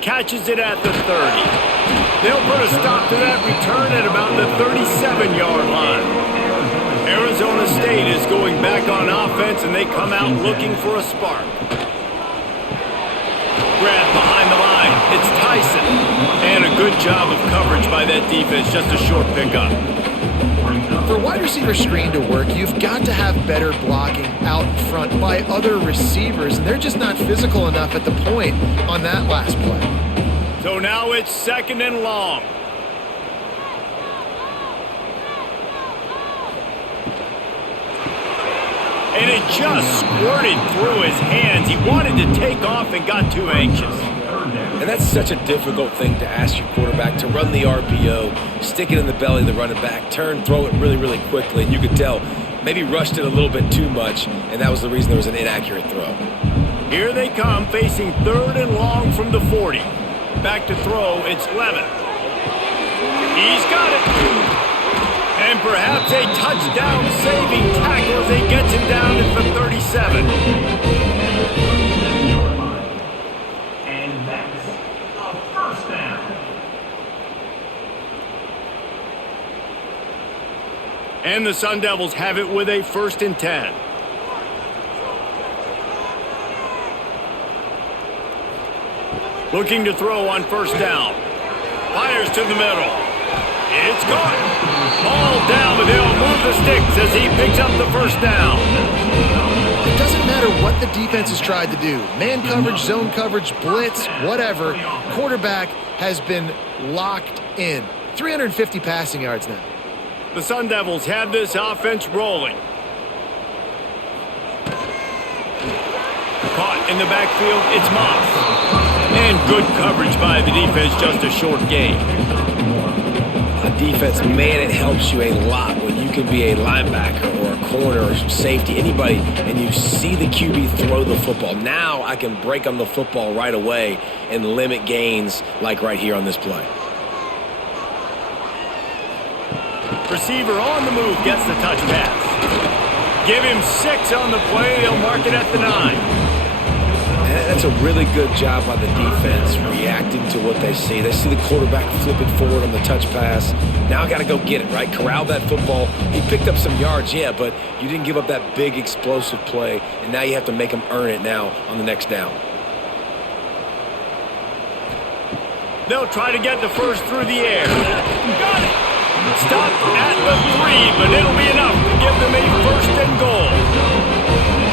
catches it at the 30. They'll put a stop to that return at about the 37-yard line. Arizona State is going back on offense, and they come out looking for a spark. Grab behind the line. It's Tyson. And a good job of coverage by that defense. Just a short pickup. For a wide receiver screen to work, you've got to have better blocking out in front by other receivers, and they're just not physical enough at the point on that last play. So now it's 2nd and long. And it just squirted through his hands. He wanted to take off and got too anxious. And that's such a difficult thing to ask your quarterback, to run the RPO, stick it in the belly of the running back, turn, throw it really, really quickly. And you could tell maybe rushed it a little bit too much, and that was the reason there was an inaccurate throw. Here they come, facing 3rd and long from the 40. Back to throw, it's Levin. He's got it. And perhaps a touchdown-saving tackle as he gets him down at the 37. And that's a first down. And the Sun Devils have it with a 1st and 10. Looking to throw on 1st down. Fires to the middle. It's caught. Ball down, but they'll move the sticks as he picks up the 1st down. It doesn't matter what the defense has tried to do. Man coverage, zone coverage, blitz, whatever. Quarterback has been locked in. 350 passing yards now. The Sun Devils have this offense rolling. Caught in the backfield, it's Moss. And good coverage by the defense, just a short gain. Defense, man, it helps you a lot when you can be a linebacker or a corner or safety, anybody, and you see the QB throw the football. Now I can break on the football right away and limit gains like right here on this play. Receiver on the move gets the touch pass. Give him 6 on the play. They'll mark it at the 9. That's a really good job by the defense, reacting to what they see. They see the quarterback flip it forward on the touch pass. Now I got to go get it, right? Corral that football. He picked up some yards, yeah, but you didn't give up that big explosive play, and now you have to make him earn it now on the next down. They'll try to get the 1st through the air. Got it! Stop at the 3, but it'll be enough to give them a 1st and goal.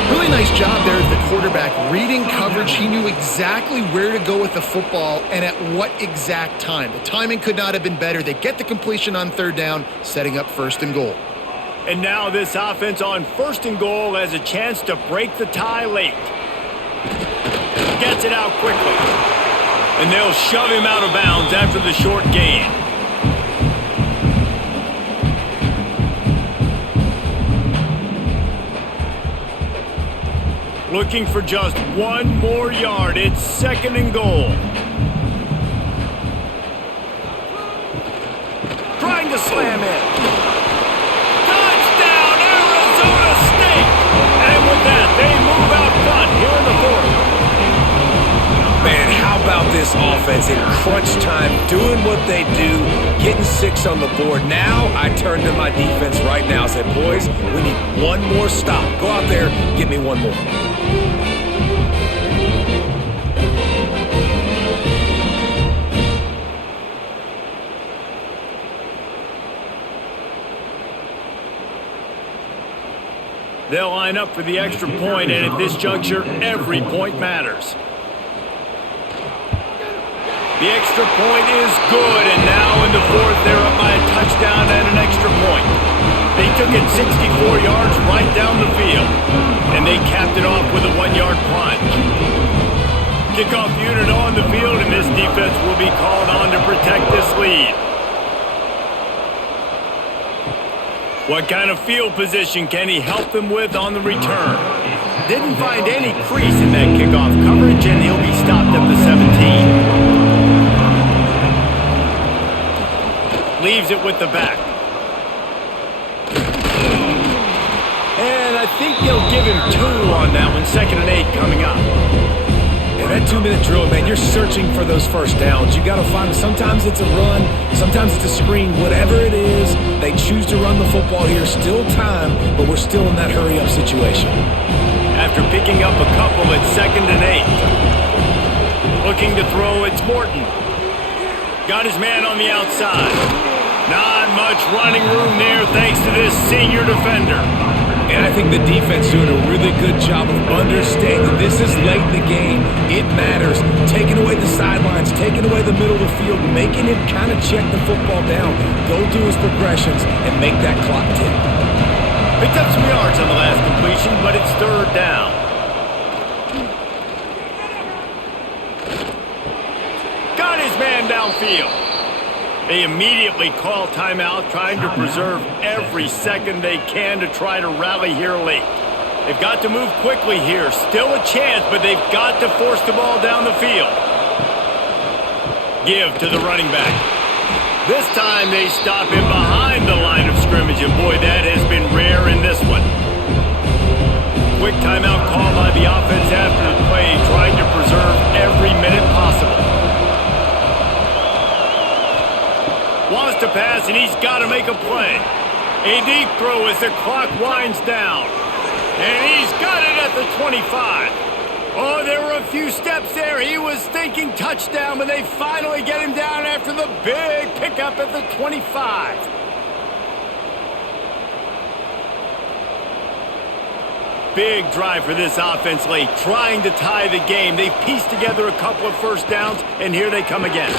Really nice job there as the quarterback reading coverage. He knew exactly where to go with the football and at what exact time. The timing could not have been better. They get the completion on 3rd down, setting up 1st and goal. And now this offense on 1st and goal has a chance to break the tie late. Gets it out quickly. And they'll shove him out of bounds after the short gain. Looking for just 1 more yard. It's 2nd and goal. Trying to slam it. Touchdown, Arizona State! And with that, they move out front here in the 4th. Man, how about this offense in crunch time, doing what they do, getting 6 on the board. Now I turn to my defense right now and say, boys, we need 1 more stop. Go out there, get me 1 more. They'll line up for the extra point, and at this juncture, every point matters. The extra point is good, and now in the 4th, they're up by a touchdown and an extra point. They took it 64 yards right down the field, and they capped it off with a 1-yard plunge. Kickoff unit on the field, and this defense will be called on to protect this lead. What kind of field position can he help them with on the return? Didn't find any crease in that kickoff coverage, and he'll be stopped at the 17. Leaves it with the back. And I think they'll give him 2 on that one. 2nd and 8 coming up. And that 2-minute drill, man, you're searching for those first downs. You got to find, sometimes it's a run, sometimes it's a screen, whatever it is, they choose to run the football here. Still time, but we're still in that hurry-up situation. After picking up a couple at 2nd and 8. Looking to throw, it's Morton. Got his man on the outside. Not much running room there thanks to this senior defender. And I think the defense doing a really good job of understanding this is late in the game. It matters. Taking away the sidelines, taking away the middle of the field, making him kind of check the football down, go through his progressions, and make that clock tick. Picked up some yards on the last completion, but it's 3rd down. Got his man downfield. They immediately call timeout, trying to preserve every second they can to try to rally here late. They've got to move quickly here. Still a chance, but they've got to force the ball down the field. Give to the running back. This time they stop him behind the line of scrimmage, and boy, that has been rare in this one. Quick timeout call by the offense after the play, trying to preserve every minute possible. Wants to pass, and he's got to make a play. A deep throw as the clock winds down. And he's got it at the 25. Oh, there were a few steps there. He was thinking touchdown, but they finally get him down after the big pickup at the 25. Big drive for this offense late, trying to tie the game. They've pieced together a couple of first downs, and here they come again.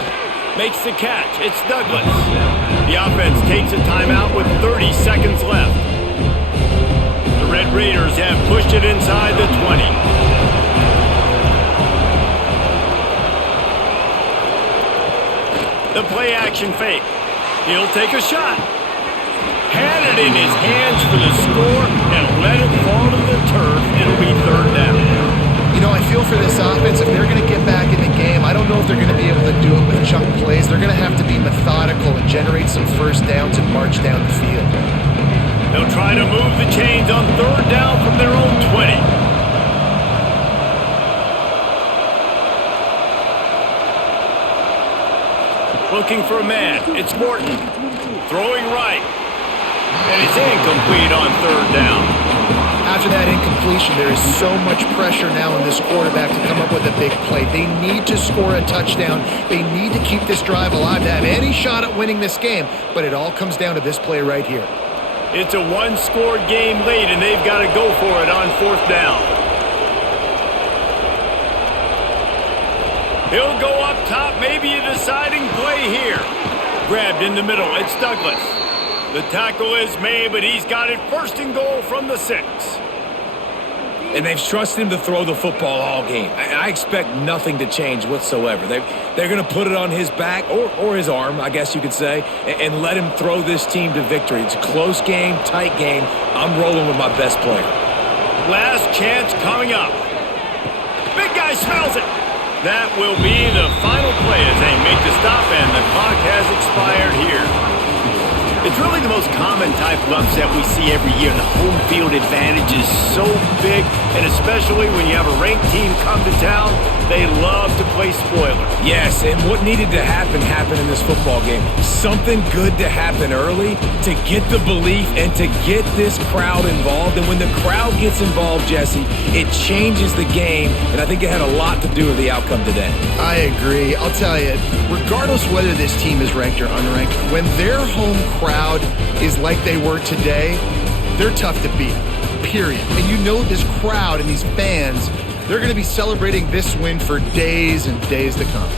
Makes the catch. It's Douglas. The offense takes a timeout with 30 seconds left. The Red Raiders have pushed it inside the 20. The play action fake. He'll take a shot. Had it in his hands for the score and let it fall to the turf. It'll be 3rd down. You know, I feel for this offense, if they're going to get back in the game, I don't know if they're going to be able to do it with chunk plays. They're going to have to be methodical and generate some first downs and march down the field. They'll try to move the chains on 3rd down from their own 20. Looking for a man. It's Morton. Throwing right. And it's incomplete on 3rd down. After that incompletion, there is so much pressure now on this quarterback to come up with a big play. They need to score a touchdown. They need to keep this drive alive to have any shot at winning this game. But it all comes down to this play right here. It's a one-score game late, and they've got to go for it on 4th down. He'll go up top, maybe a deciding play here. Grabbed in the middle, it's Douglas. The tackle is made, but he's got it 1st and goal from the 6. And they've trusted him to throw the football all game. I expect nothing to change whatsoever. They're going to put it on his back, or his arm, I guess you could say, and let him throw this team to victory. It's a close game, tight game. I'm rolling with my best player. Last chance coming up. Big guy smells it. That will be the final play as they make the stop, and the clock has expired here. It's really the most common type of upset we see every year. The home field advantage is so big, and especially when you have a ranked team come to town, they love to play spoiler. Yes, and what needed to happen happened in this football game. Something good to happen early to get the belief and to get this crowd involved. And when the crowd gets involved, Jesse, it changes the game, and I think it had a lot to do with the outcome today. I agree. I'll tell you, regardless whether this team is ranked or unranked, when their home crowd is like they were today, they're tough to beat, period. And you know this crowd and these fans, they're going to be celebrating this win for days and days to come.